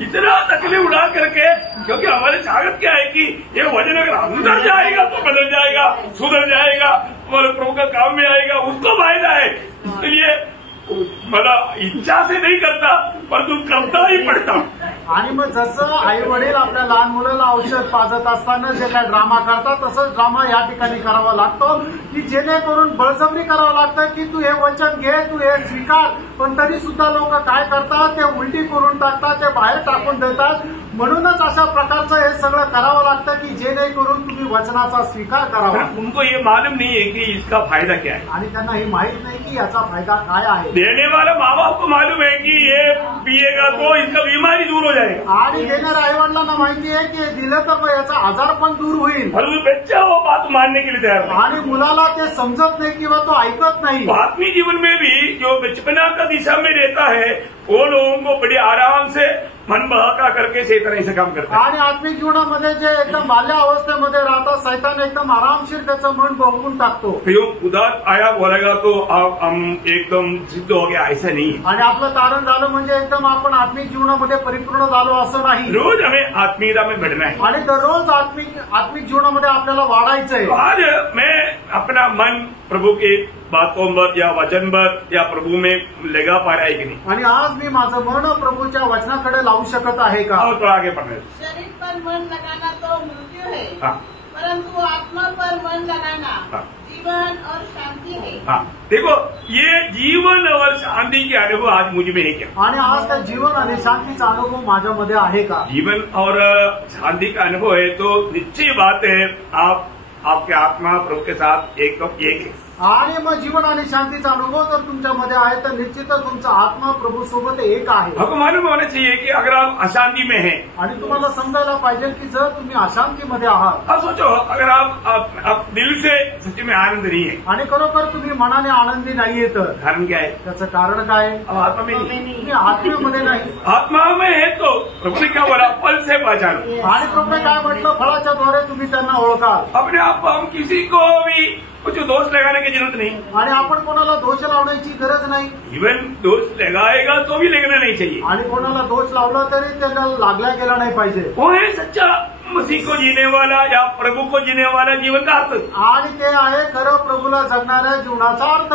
इतना तकलीफ उड़ा करके, क्योंकि हमारे ताकत क्या है कि ये वजन अगर अंदर जाएगा तो बदल जाएगा, सुधर जाएगा, हमारे प्रभु का काम में आएगा, उसको फायदा है. इसलिए मला इच्छा से नहीं करता परंतु करता ही पडता. आणि मग जसं आई वडील आपल्या लहान मुलाला औषध पाजत असताना जे काही ड्रामा करतात तसंच ड्रामा या ठिकाणी करावा लागतो की जेणेकरून बळजबरी करावं लागतं की तू हे वचन घे, तू हे स्वीकार. पण तरी सुद्धा लोक काय करतात, ते उलटी करून टाकतात, ते बाहेर टाकून देतात. म्हणूनच अशा प्रकारचं हे सगळं करावं लागतं की जेणेकरून तुम्ही वचनाचा स्वीकार करावा. उनको ये मालूम नहीं है कि इसका फायदा क्या है. आणि त्यांना हे माहित नाही की याचा फायदा काय आहे. देने वाला माँ बाप को मालूम है कि ये पिएगा तो इसका बीमारी दूर हो जाएगा. आणि देणाऱ्या आई वडिलांना माहिती आहे की दिलं तर याचा आजार पण दूर होईल. परंतु बच्चा वो बात मानने के लिए तैयार नहीं. आणि मुलाला ते समजत नाही किंवा तो ऐकत नाही. आत्मीय जीवन में भी जो बचपना का दिशा में रहता है वो लोगों को बड़ी आराम से मन बहका करके शैतान ऐसे काम करता है. आणि आत्मिक जीवनामध्ये जे एकदम बाल्य अवस्थेमध्ये राहतात, सैतान एकदम आरामशीर त्याचं मन बहकून टाकतो. जो उदार आया बोलेगा तो हम एकदम सिद्ध हो गया, ऐसा नहीं. आणि आपलं तारण झालं म्हणजे एकदम आपण आत्मिक जीवनामध्ये परिपूर्ण झालो असं नाही. रोज हमें आत्मीयता में बढ़ना है आणि दररोज आत्मिक जीवनामध्ये आपल्याला वाढायचंय. आज मैं अपना मन प्रभु के बातों पर या वचन पर या प्रभु में लगा पा रहा है कि नहीं. आणि आज मी माझं मन प्रभूच्या वचनाकडे लावू शकत आहे का. और थोड़ा आगे पढ़ना है. शरीर पर मन लगाना तो मृत्यु है, हाँ. परंतु आत्मा पर मन लगाना हाँ. जीवन और शांति है. हाँ, देखो ये जीवन और शांति के अनुभव आज मुझ में है क्या. आणि आज त्या जीवन आणि शांतीचा अनुभव माझ्यामध्ये आहे का. जीवन और शांति का अनुभव है तो निश्चय बात है आपके आत्मा प्रभु के साथ एक है. आणि मग जीवन आणि शांतीचा अनुभव जर तुमच्यामध्ये आहे तर निश्चितच तुमचा आत्मा प्रभू सोबत एक आहे. आपको मालूम होना चाहिए कि अगर आप अशांति में हैं, आणि तुम्हाला समजायला पाहिजे की जर तुम्ही अशांतीमध्ये आहात, अब सोचो अगर आप दिल से सच्ची में आनंद नहीं है, आणि खरोखर तुम्ही मनाने आनंदी नाहीये तर कारण क्या है. त्याचं कारण काय. अब आत्मा में नहीं, तुम्ही आत्मेमध्ये नाही. आत्मा में है तो प्रभु ने क्या बोला, फल से पहचानो. आणि प्रभूने काय म्हटलं, फळाच्या द्वारे तुम्ही त्यांना ओळखाल. अपने आप को हम किसी को भी कुछ दोष लगाने की जरूरत नहीं. आणि आपण कोणाला दोष लावण्याची गरज नाही. इवन दोष लगाएगा तो भी लगना नहीं चाहिए. आणि कोणाला दोष लावला तरी त्याला लागला गेला नाही पाहिजे. वो है सच्चा मसीह को जीने वाला या प्रभु को जीने वाला जीवन का अर्थ. आणि ते आहे खरं प्रभूला जगणाऱ्या जीवनाचा अर्थ.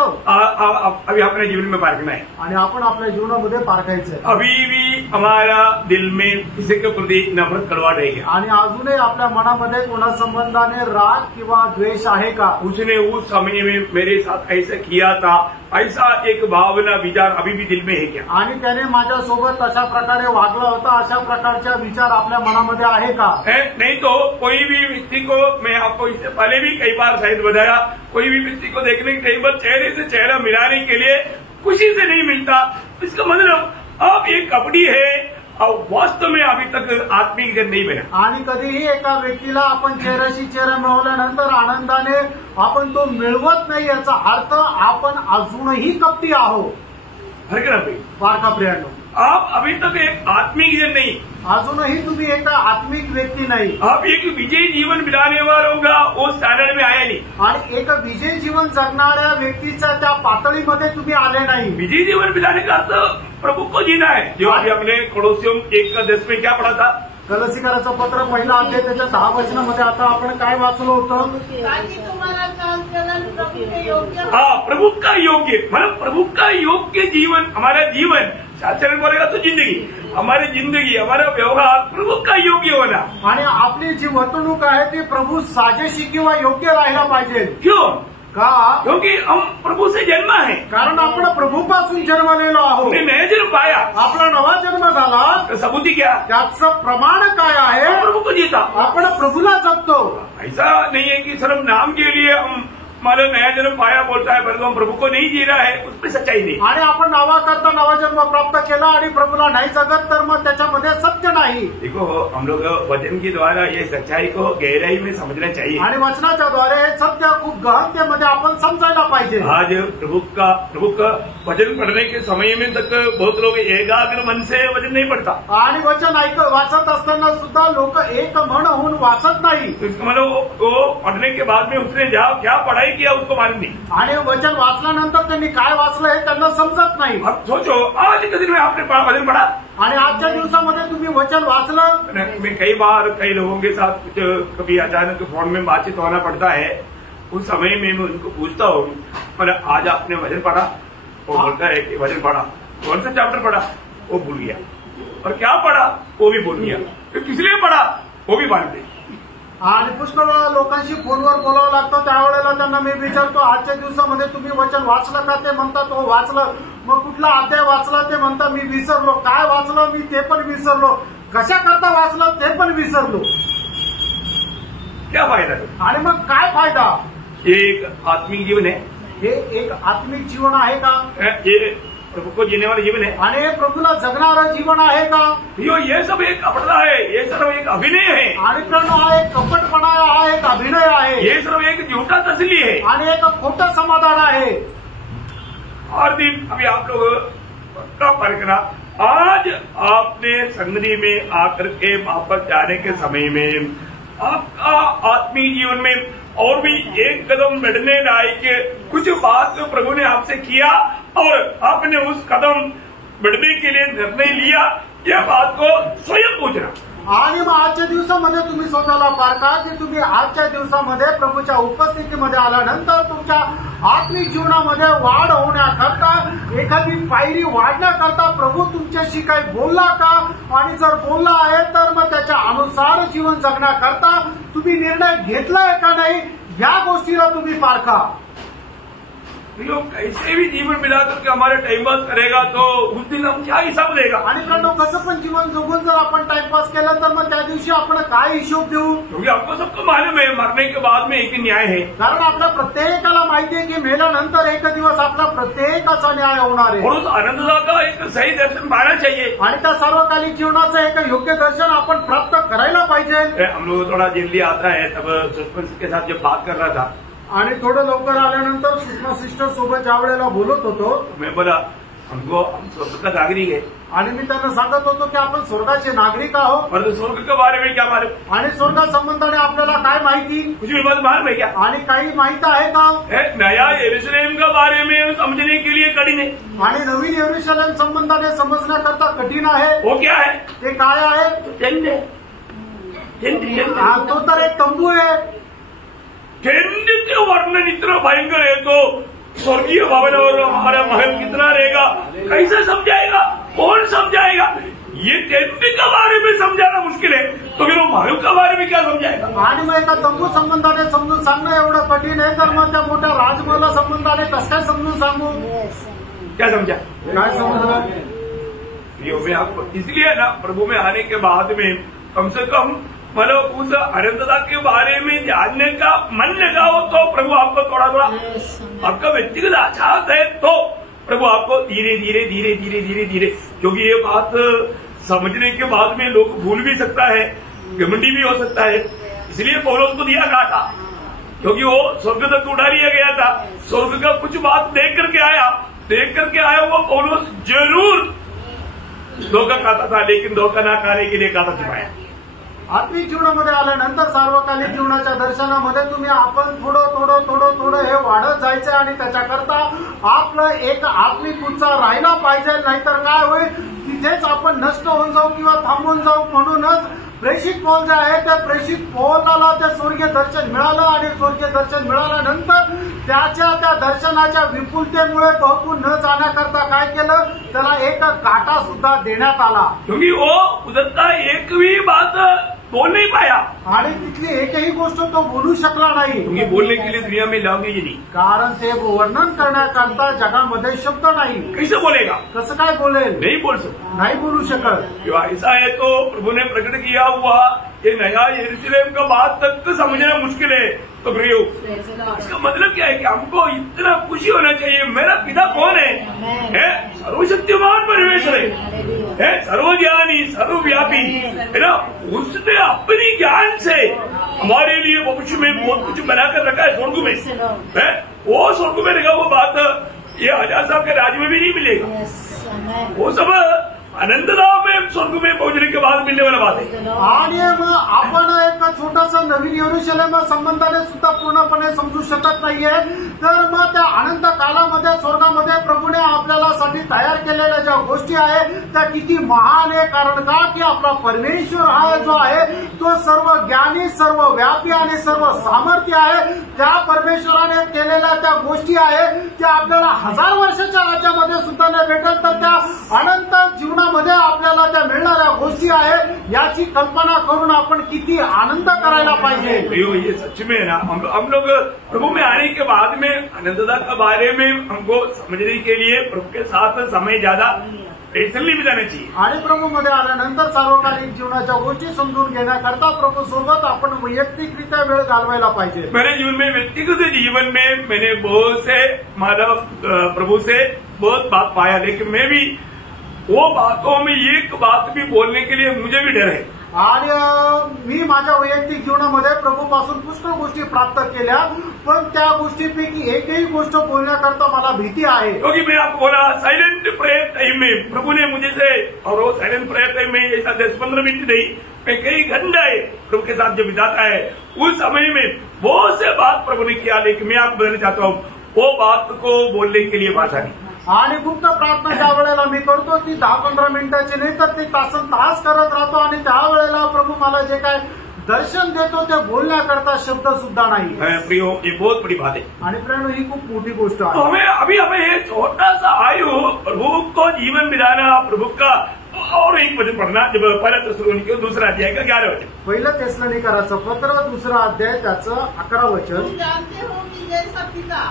अभी अपने जीवन में पारखना है. आणि आपण आपल्या जीवनामध्ये पारखायचंय. अभी भी हमारा दिल में किसी के प्रति नफरत कड़वाहट है क्या. आणि अजूनही आपल्या मनामध्ये कोणा संबंधाने राग किंवा द्वेष आहे का. उसने उस समय में मेरे साथ ऐसा किया था, ऐसा एक भावना विचार अभी भी दिल में है क्या. आणि त्याने माझ्यासोबत अशा प्रकारे वागला होता, अशा प्रकारच्या विचार आपल्या मनामध्ये आहे का. नहीं तो कोई भी व्यक्ति को, मैं आपको इससे पहले भी कई बार शायद बताया, कोई भी व्यक्ति को देखने के कई बार चेहरे से चेहरा मिलाने के लिए खुशी से नहीं मिलता. इसका मतलब आप एक कपड़ी है और वास्तव में अभी तक आत्मिक जन नहीं बना. आणि कधीही एका व्यक्तीला आपण चेहऱ्याशी चेहरा मिळवल्यानंतर आनंदाने आपण तो मिळवत नाही, याचा अर्थ आपण अजूनही कपटी आहोत. बारका प्रियांनो, आप अभी तक एक आत्मिक जन नहीं, अजूनही तुम्ही एका आत्मिक व्यक्ती नाही. आप एक विजयी जीवन बिताने वालों का वो स्टैंडर्ड में आया नहीं. आणि एक विजयी जीवन जगणाऱ्या व्यक्तीच्या त्या पातळीमध्ये तुम्ही आले नाही. विजयी जीवन बिताने का अर्थ प्रभु को जीना है. जो अभी हमने कोलोसियम 1:10 में क्या पढ़ा था, कलसीकराचं पत्र पहिला अध्याय त्याच्या 10 वचनामध्ये आता आपण काय वाचलो होतं. ताकि तुम्हारा चाल-चलन प्रभु के योग्य हो. हाँ, प्रभु का योग्य, मतलब प्रभु का योग्य जीवन. हमारा जीवन शास्त्र बोलेगा तो जिंदगी, हमारी जिंदगी, हमारा व्यवहार प्रभु का योग्य होना. आणि आपली जी वर्तणूक आहे ती प्रभू साजेशी किंवा योग्य राहायला पाहिजे. क्यों का. क्योंकि हम प्रभु से जन्मा है. कारण आपण प्रभूपासून जन्मलेलो आहोत. हमने नया जन्म पाया. आपला नवा जन्म झाला. तो सबूती क्या, त्याचं प्रमाण काय आहे. प्रभु को जीता. आपण प्रभूला जगतो. ऐसा नहीं है कि सिर्फ नाम के लिए हम मतलब नया जन्म पाया बोलता है, परंतु हम प्रभु को नहीं जी रहा है, उसमें सच्चाई नहीं। आणि आपण नावाकरता नवा जन्म प्राप्त केला आणि प्रभूला नाही जगत तर मग त्याच्यामध्ये सत्य नाही। देखो हम लोग वचन के द्वारा ये सच्चाई को गहराई में समझना चाहिए आणि वचनाच्या द्वारे हे सत्य खूप गहनतेमध्ये आपण समजायला पाहिजे। आज प्रभु का वचन पढ़ने के समय में तक बहुत लोग एकाग्र मन से वचन नहीं पढ़ता आणि वचन वाचत असताना सुद्धा लोक एक मन होऊन वाचत नाही। मतलब वो पढ़ने के बाद में उसने क्या पढ़ाई किया उसको मालूम नहीं आणि वचन वाचल्यानंतर त्यांनी काय वाचलं हे त्यांना समजत नाही। अब सोचो आज के दिन में आपने वचन पढ़ा आणि आजच्या दिवसामध्ये तुम्ही वचन वाचलं। मैं कई बार कई लोगों के साथ कुछ कभी अचानक फोन में बातचीत होना पड़ता है, उस समय में मैं उनको पूछता हूँ मतलब आज आपने वचन पढ़ा? वो बोलता है कि वचन पढ़ा। कौन सा चैप्टर पढ़ा? वो भूल गया। और क्या पढ़ा? वो भी भूल गया। तो किस लिए पढ़ा? वो भी मालूम नहीं। आणि पुष्कळ लोकांशी फोनवर बोलावं लागतं, त्यावेळेला त्यांना मी विचारतो आजच्या दिवसामध्ये तुम्ही वचन वाचलं का? ते म्हणतात हो वाचलं। मग कुठला अध्याय वाचला? ते म्हणतात मी विसरलो। काय वाचलं मी ते पण विसरलो। कशा करता वाचलं ते पण विसरलो। क्या फायदा? आणि मग काय फायदा? एक आत्मिक जीवन है, हे एक आत्मिक जीवन आहे का? ये प्रभु को जीने वाला जीवन है आणि हे प्रभूला जगणारं जीवन आहे का? ये सब एक कपड़ा है, ये सब एक अभिनय है आणि प्रणव हा एक कपटपणा आहे, हा एक अभिनय आहे, ये सब एक झूठा तसली है आणि एक खोटं समाधान आहे। हर दिन अभी आप लोग पक्का परखना, आज आपने संगति में आकर के वापस जाने के समय में आपका आत्मीय जीवन में और भी एक कदम बढ़ने लायक कुछ बात जो प्रभु ने आपसे किया और आपने उस कदम बढ़ने के लिए निर्णय लिया, यह बात को स्वयं पूछना। आणि मग आजच्या दिवसामध्ये तुम्ही स्वतःला पारखा की तुम्ही आजच्या दिवसामध्ये प्रभूच्या उपस्थितीमध्ये आल्यानंतर तुमच्या आत्मिक जीवनामध्ये वाढ होण्याकरता एखादी पायरी वाढण्याकरता प्रभू तुमच्याशी काही बोलला का? आणि जर बोलला आहे तर मग त्याच्या अनुसार जीवन जगण्याकरता तुम्ही निर्णय घेतलाय का नाही, या गोष्टीला तुम्ही पारखा। लोग कैसे भी जीवन मिला करके हमारे टाइम पास करेगा तो उस दिन हम क्या हिसाब देगा? आणि प्रणव कसं पण जीवन जगून जर आपण टाइमपास केलं तर मग त्या दिवशी आपण काय हिशोब देऊ? क्योंकि आपको सबको मालूम है मरने के बाद में एक न्याय है, कारण आपल्या प्रत्येकाला माहिती आहे की मेल्यानंतर एक दिवस आपला प्रत्येकाचा न्याय होणार आहे। और उस आनंददा का एक सही दर्शन पाना चाहिए आणि त्या सार्वकालिक जीवनाचं एक योग्य दर्शन आपण प्राप्त करायला पाहिजे। हम लोग थोड़ा जल्दी आता है, तब सरपंच के साथ जब बात कर रहा था आणि थोडं लवकर आल्यानंतर सुषमा सिस्टर सोबत ज्या वेळेला बोलत होतो मैं बोला हमको हम स्वर्ग का नागरिक है आणि मी त्यांना सांगत होतो की आपण स्वर्गाचे नागरिक आहोत, और स्वर्ग के बारे में क्या मालूम? आणि स्वर्गासंबंधाने आपल्याला काय माहिती? कुछ भी बात मालूम है क्या? आणि काही माहिती आहे का? नया यरूशलेम के बारे में समझने के लिए कठिन है। आणि नवीन यरूशलेम संबंधाने समजण्याकरता कठीण आहे। वो क्या है? ते काय आहे? तो तर एक तंबू आहे। के वर्णन इतना भयंकर है तो स्वर्गीय भवन और हमारा महल कितना रहेगा, कैसे समझाएगा? कौन समझाएगा? ये टेंट के बारे में समझाना मुश्किल है, तो फिर वो महल के बारे में क्या समझाएगा? आणि मग एका तंबू संबंधाने समजून सांगणं एवढं कठीण आहे तर मग त्या मोठ्या राजमहला संबंधाने कसं काय समजून सांगू? क्या समझा? काय समजलं? मैं आपको इसलिए ना प्रभु में आने के बाद में कम से कम मतलब उस अनंतता के बारे में जानने का मन लगाओ तो प्रभु आपको थोड़ा थोड़ा आपका व्यक्तिगत आचार है तो प्रभु आपको धीरे धीरे धीरे धीरे धीरे धीरे, क्योंकि ये बात समझने के बाद में लोग भूल भी सकता है, घमंडी भी हो सकता है। इसलिए पौलुस को दिया गया था क्योंकि वो स्वर्ग तक उठा लिया गया था, स्वर्ग का कुछ बात देख करके आया वो पौलुस जरूर धोखा खाता था, लेकिन धोखा ना खाने के लिए खाता छिपाया। आत्मिक जीवनामध्ये आल्यानंतर सार्वकालिक जीवनाच्या दर्शनामध्ये तुम्ही आपण थोडं हे वाढत जायचं आणि त्याच्याकरता आपलं एक आत्मिक उत्साह राहिला पाहिजे, नाहीतर काय होईल तिथेच आपण नष्ट होऊन जाऊ किंवा थांबून जाऊ। म्हणूनच प्रेषित पौल जे आहे त्या प्रेषित पौलाला ते स्वर्गीय दर्शन मिळालं आणि स्वर्गीय दर्शन मिळाल्यानंतर त्याच्या त्या दर्शनाच्या विपुलतेमुळे बहकून न जाण्याकरता काय केलं, त्याला एक काटा सुद्धा देण्यात आला, क्योंकि वो उधर का एक भी बात बोल नहीं पाया आणि तिथली एकही गोष्ट तो बोलू शकला नाही, क्योंकि बोलने के लिए दुनिया में लैंग्वेज नहीं, कारण ते वर्णन करण्याकरता जगामध्ये शब्द नाही। कैसे बोलेगा? कसं काय बोलेल? नहीं बोल सकता, नाही बोलू शकत। जो ऐसा है तो प्रभु ने प्रकट किया हुआ ये नया यरूशलेम का बात तक समझना मुश्किल है। तो प्रियो, इसका मतलब क्या है कि हमको इतना खुशी होना चाहिए, मेरा पिता कौन है? सर्वशक्तिमान परमेश्वर है, सर्वज्ञानी, सर्वव्यापी है ना। उसने अपनी ज्ञान से हमारे लिए भविष्य में बहुत कुछ बनाकर रखा है स्वर्ग में, वो स्वर्ग में रहेगा। वो बात ये 1000 साल के राज्य में भी नहीं मिलेगा। वो सब आनंददाव में स्वर्ग में पहुंचने के बाद मिलने वाला बात है। आणि मग आपण एक छोटासा नवीन यरूशलेम संबंधाने सुद्धा पूर्णपणे समजू शकत नाहीये। तर मग त्या अनंत कालामध्ये स्वर्गामध्ये प्रभूने आपल्याला साठी तयार केलेल्या ज्या गोष्टी आहेत त्या किती महान आहे। कारण का की आपला परमेश्वर हा जो आहे तो सर्व ज्ञानी, सर्व व्यापी आणि सर्व सामर्थ्य आहे। त्या परमेश्वराने केलेल्या त्या गोष्टी आहेत त्या आपल्याला 1000 वर्षाच्या राज्यामध्ये सुद्धा नाही भेटत, तर त्या अनंत जीवनामध्ये आपल्याला त्या मिळणाऱ्या गोष्टी आहेत याची कल्पना करून आपण किती आनंद करायला पाहिजे। ये सच में है ना, हम लोग प्रभु में आने के बाद में आनंदता के बारे में हमको समझने के लिए प्रभु के साथ समय ज्यादा पेशेंटली बिताना चाहिए। आणि प्रभूमध्ये आल्यानंतर सार्वकालिक जीवनाच्या गोष्टी समजून घेण्याकरता प्रभू सोबत आपण वैयक्तिकरित्या वेळ घालवायला पाहिजे। मेरे जीवन में, व्यक्तिगत जीवन में मैंने बहुत से मानव प्रभु से बहुत बात पाया, लेकिन मैं भी वो बातों में एक बात भी बोलने के लिए मुझे भी डर है। आणि मी माझ्या वैयक्तिक जीवनामध्ये प्रभूपासून पुष्कळ गोष्टी प्राप्त केल्या, पण त्या गोष्टीपैकी एकही गोष्ट बोलण्याकरता मला भीती आहे। क्योंकि मैं आपको बोला साइलेंट प्रेयर टाइम में प्रभु ने मुझे से, और वो साइलेंट प्रेयर टाइम में ऐसा 10-15 मिनट नहीं, मैं कई घंटे प्रभु के साथ जो बिताता है उस समय में बहुत से बात प्रभु ने किया, लेकिन मैं आपको बताना चाहता हूँ वो बात को बोलने के लिए भाषा नहीं। आणि गुप्त प्रार्थना ज्या वेळेला मी करतो ती 10-15 मिनिटाची नाही तर ते तास करत राहतो, आणि त्यावेळेला प्रभू मला जे काय दर्शन देतो ते बोलण्याकरता शब्द सुद्धा नाही। प्रियो, ये बहुत बड़ी बात है। आणि प्रेरणा ही खूप मोठी गोष्ट तो आहे। हमें ये छोटा सा आयु प्रभु को जीवन बिताना, प्रभु का। और एक वचन पढ़ना, जब पहला थिस्सलुनीकियों 2 अध्याय का 11 वचन। पहिलं थिस्सलुनीकराचं पत्र 2 अध्याय त्याचं 11 वचन। तुम जानते हो कि जैसा पिता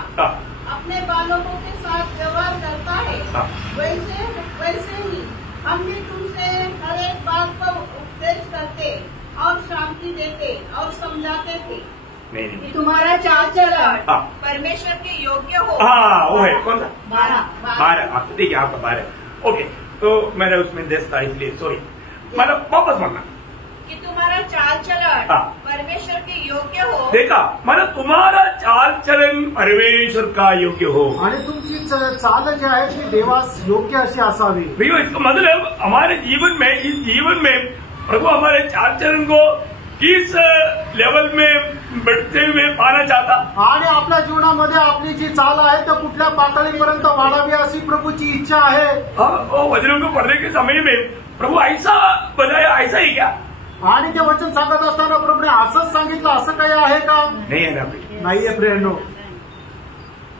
अपने बालकों के साथ व्यवहार करता है, वैसे ही हम भी तुमसे हर एक बात का उपदेश करते और शांति देते और समझाते थे। नहीं, तुम्हारा चाल चलन परमेश्वर के योग्य हो। हाँ, वो है कौन सा? 12। ठीक है, आपका 12। ओके, तो मैंने उसमें 10 था इसलिए सॉरी, मतलब वापस मानना कि तुम्हारा चाल चलन परमेश्वर के योग्य हो। देखा, मतलब तुम्हारा चाल चलन परमेश्वर का योग्य हो, आणि तुमची चाल जी आहे ती देवास योग्य अशी असावी। भैया इसका मतलब हमारे जीवन में, इस जीवन में प्रभु हमारे चाल चलन को किस लेवल में बढ़ते हुए पाना चाहता। आणि आपल्या जीवनामध्ये आपली जी चाल आहे तर कुठल्या पातळीपर्यंत वाढावी अशी प्रभूची इच्छा आहे। वचनों को पढ़ने के समय में प्रभु ऐसा बताया, ऐसा ही क्या? आणि ते वचन सांगत असताना प्रभूने असंच सांगितलं, असं काही आहे का? नहीं है ना, नाहीये प्रेरणो।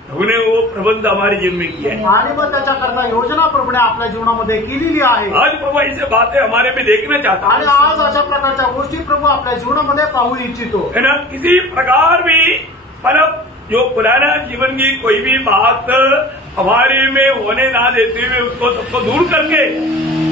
प्रभूने वो प्रबंध हमारे जीवन में किया है, आणि मग त्याच्याकरता योजना प्रभूने आपल्या जीवनामध्ये केलेली आहे। आज प्रभू ऐसे बातें हमारे में देखना चाहता आणि आज अशा प्रकारच्या गोष्टी प्रभू आपल्या जीवनामध्ये पाहू इच्छितो है ना। किसी प्रकार भी मतलब जो पुराना जीवन की कोई भी बात हमारे में होने ना देते हुए उसको सबको दूर करके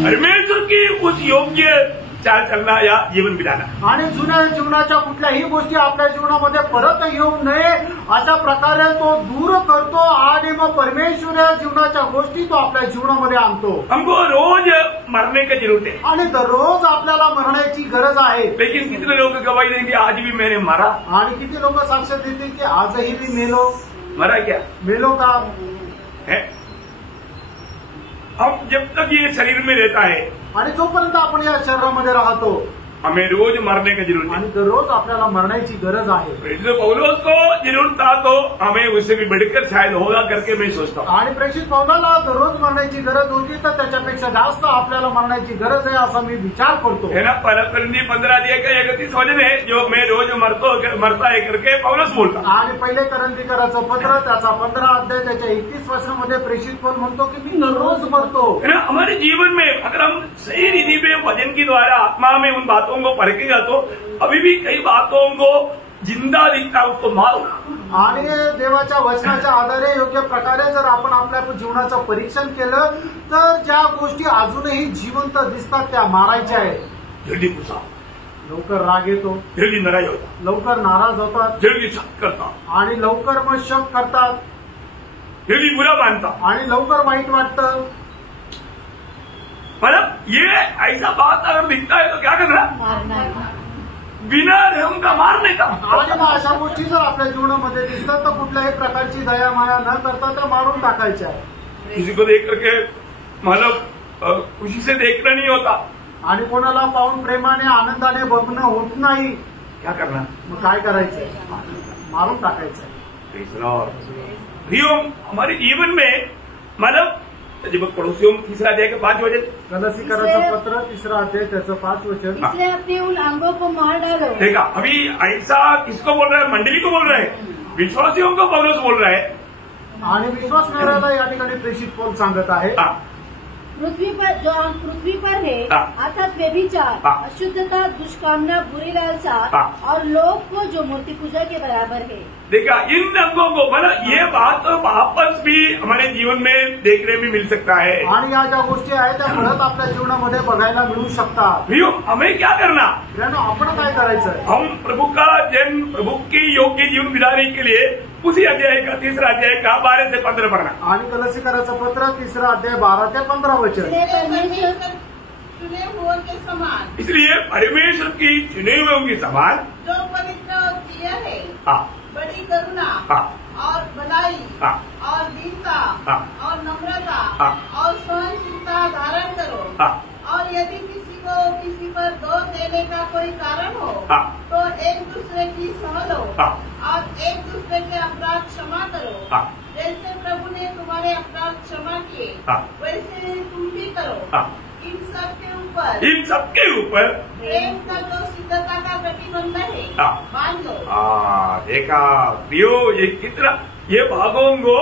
परमेश्वर की उस योग्य चाल चलना या जीवन बिताना। आणि जुन्या जीवनाच्या कुठल्याही गोष्टी आपल्या जीवनामध्ये परत येऊ नये अशा प्रकारे तो दूर करतो आणि मग परमेश्वर या जीवनाच्या गोष्टी तो आपल्या जीवनामध्ये आणतो। हमको रोज मरने की जरूरत है, आणि दररोज आपल्याला मरण्याची गरज आहे। लेकिन कितने लोग गवाही देंगे आज भी मैंने मरा? आणि किती लोक साक्ष देतील की आजही मी मेलो? मरा क्या? मेलो का? है हम जब तक ये शरीर में रहता है आणि जोपर्यंत आपण या शरीरामध्ये राहतो हमें रोज मरने की जरूरत है, आणि दररोज आपल्याला मरण्याची गरज आहे। जो पौलुस को जरूरत था तो हमें उससे भी बढ़कर शायद होगा करके मैं सोचता हूँ। आणि प्रेषित पौलाला दररोज मरण्याची गरज होती तर त्याच्यापेक्षा जास्त आपल्याला मरण्याची गरज आहे असा मी विचार करतो। है ना, 15 अध्याय का 31 वचन है, जो मैं रोज मरता है करके पौलुस बोलता। आणि पहिले करंथीकराचं पत्र त्याचा 15 अध्याय त्याच्या 31 वचनामध्ये प्रेषित पौल म्हणतो की मी दररोज मरतो। है ना, हमारे जीवन में अगर हम सही रीति में वचन के द्वारा आत्मा में उन बातों को परखेगा तो अभी भी कई बातों को जिंदा दिखता उसको मारो। आणि देवाच्या वचनाच्या आधारे योग्य प्रकारे जर आपण आपल्या जीवनाचं परीक्षण केलं तर ज्या गोष्टी अजूनही जिवंत दिसतात त्या मारायच्या आहेत। जल्दी घुसाओ, लवकर राग येतो, जल्दी नाराज होता, लवकर नाराज होतात, जल्दी शक करता, आणि लवकर मग शक करतात, जल्दी बुरा मानता, आणि लवकर वाईट वाटतं. मतलब ये ऐसा बात अगर दिखता है तो क्या करना, मारना है. बिना रहम का मारने का. आणि मग अशा गोष्टी जर आपल्या जीवनामध्ये दिसतात तर कुठल्याही प्रकारची दया माया न करता त्या मारून टाकायच्या. किसी को देख करके मतलब खुशी से देखना नहीं होता, आणि कोणाला पाहून प्रेमाने आनंदाने बघणं होत नाही. क्या करना, मग काय करायचं, मारून टाकायचं. प्रियो, हमारे जीवन में मतलब जब पड़ोसियों तीसरा अध्याय के 5 वचन, कलसीकराचं पत्र 3 अध्याय त्याचं 5 वचन. इसलिए अपने उन अंगों को मार डालो. देखा अभी ऐसा किसको बोल रहा है, मंडली को बोल रहा है, विश्वासियों को पौलुस बोल रहा है. आणि विश्वासणाऱ्याला या ठिकाणी प्रेषित पौल सांगत आहे. पृथ्वी पर जो पृथ्वी पर है अर्थात व्यभिचार, अशुद्धता, दुष्कामना, बुरी लालसा और लोभ को जो मूर्ति पूजा के बराबर है. देखा इन अंगों को, मतलब ये बात वापस भी हमारे जीवन में देखने में मिल सकता है. आणि या ज्या गोष्टी आहेत त्या परत आपल्या जीवनामध्ये बघायला मिळू शकतात. प्रियो, हमें क्या करना, आपण काय करायचं, हम प्रभु का जन, प्रभु की योग्य जीवन बिताने के लिए उसी अध्याय का 3 अध्याय का 12 से 15 पढ़ना. आणि कलसीकराचं पत्र 3 अध्याय 12 ते 15 वचन. चुने हुओं के समान, इसलिए परमेश्वर की चुने हुए के समान जो पवित्र और प्रिय है, बड़ी करुणा और भलाई और दीनता और नम्रता और सहनशीलता धारण करो. और यदि किसी को किसी पर दोष देने का कोई कारण हो तो एक दूसरे की सह लो और एक दूसरे के अपराध क्षमा करो. जैसे प्रभु ने तुम्हारे अपराध क्षमा किए वैसे तुम भी करो. इन सबके ऊपर प्रेम का जो सिद्धता का प्रतिबंध है बांध लो. देखा प्रियो, ये कितना, ये भागों को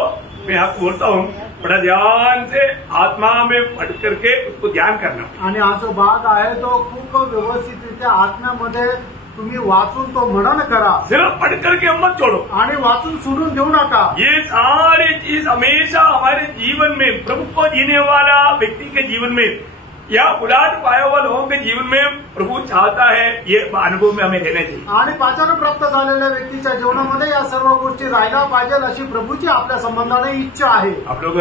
मैं आपको बोलता हूँ बड़ा ध्यान से आत्मा में पढ़ करके उसको ध्यान करना. आणि हा जो भाग आहे तो खूप व्यवस्थितरित्या आत्म्यामध्ये तुम्ही वाचून तो मनन करा. सिर्फ पढ़ करके मत छोड़ो, आणि वाचून सोडून देऊ नका. ये सारी चीज हमेशा हमारे जीवन में, प्रभु को जीने वाला व्यक्ति के जीवन में या उलाट पाया हुआ लोगों के जीवन में प्रभू चाहता है, ये अनुभव में हमें रहना चाहिए. आणि पाचारण प्राप्त झालेल्या व्यक्तीच्या जीवनामध्ये या सर्व गोष्टी राहायला पाहिजे अशी प्रभूची आपल्या संबंधाने इच्छा आहे. आप लोग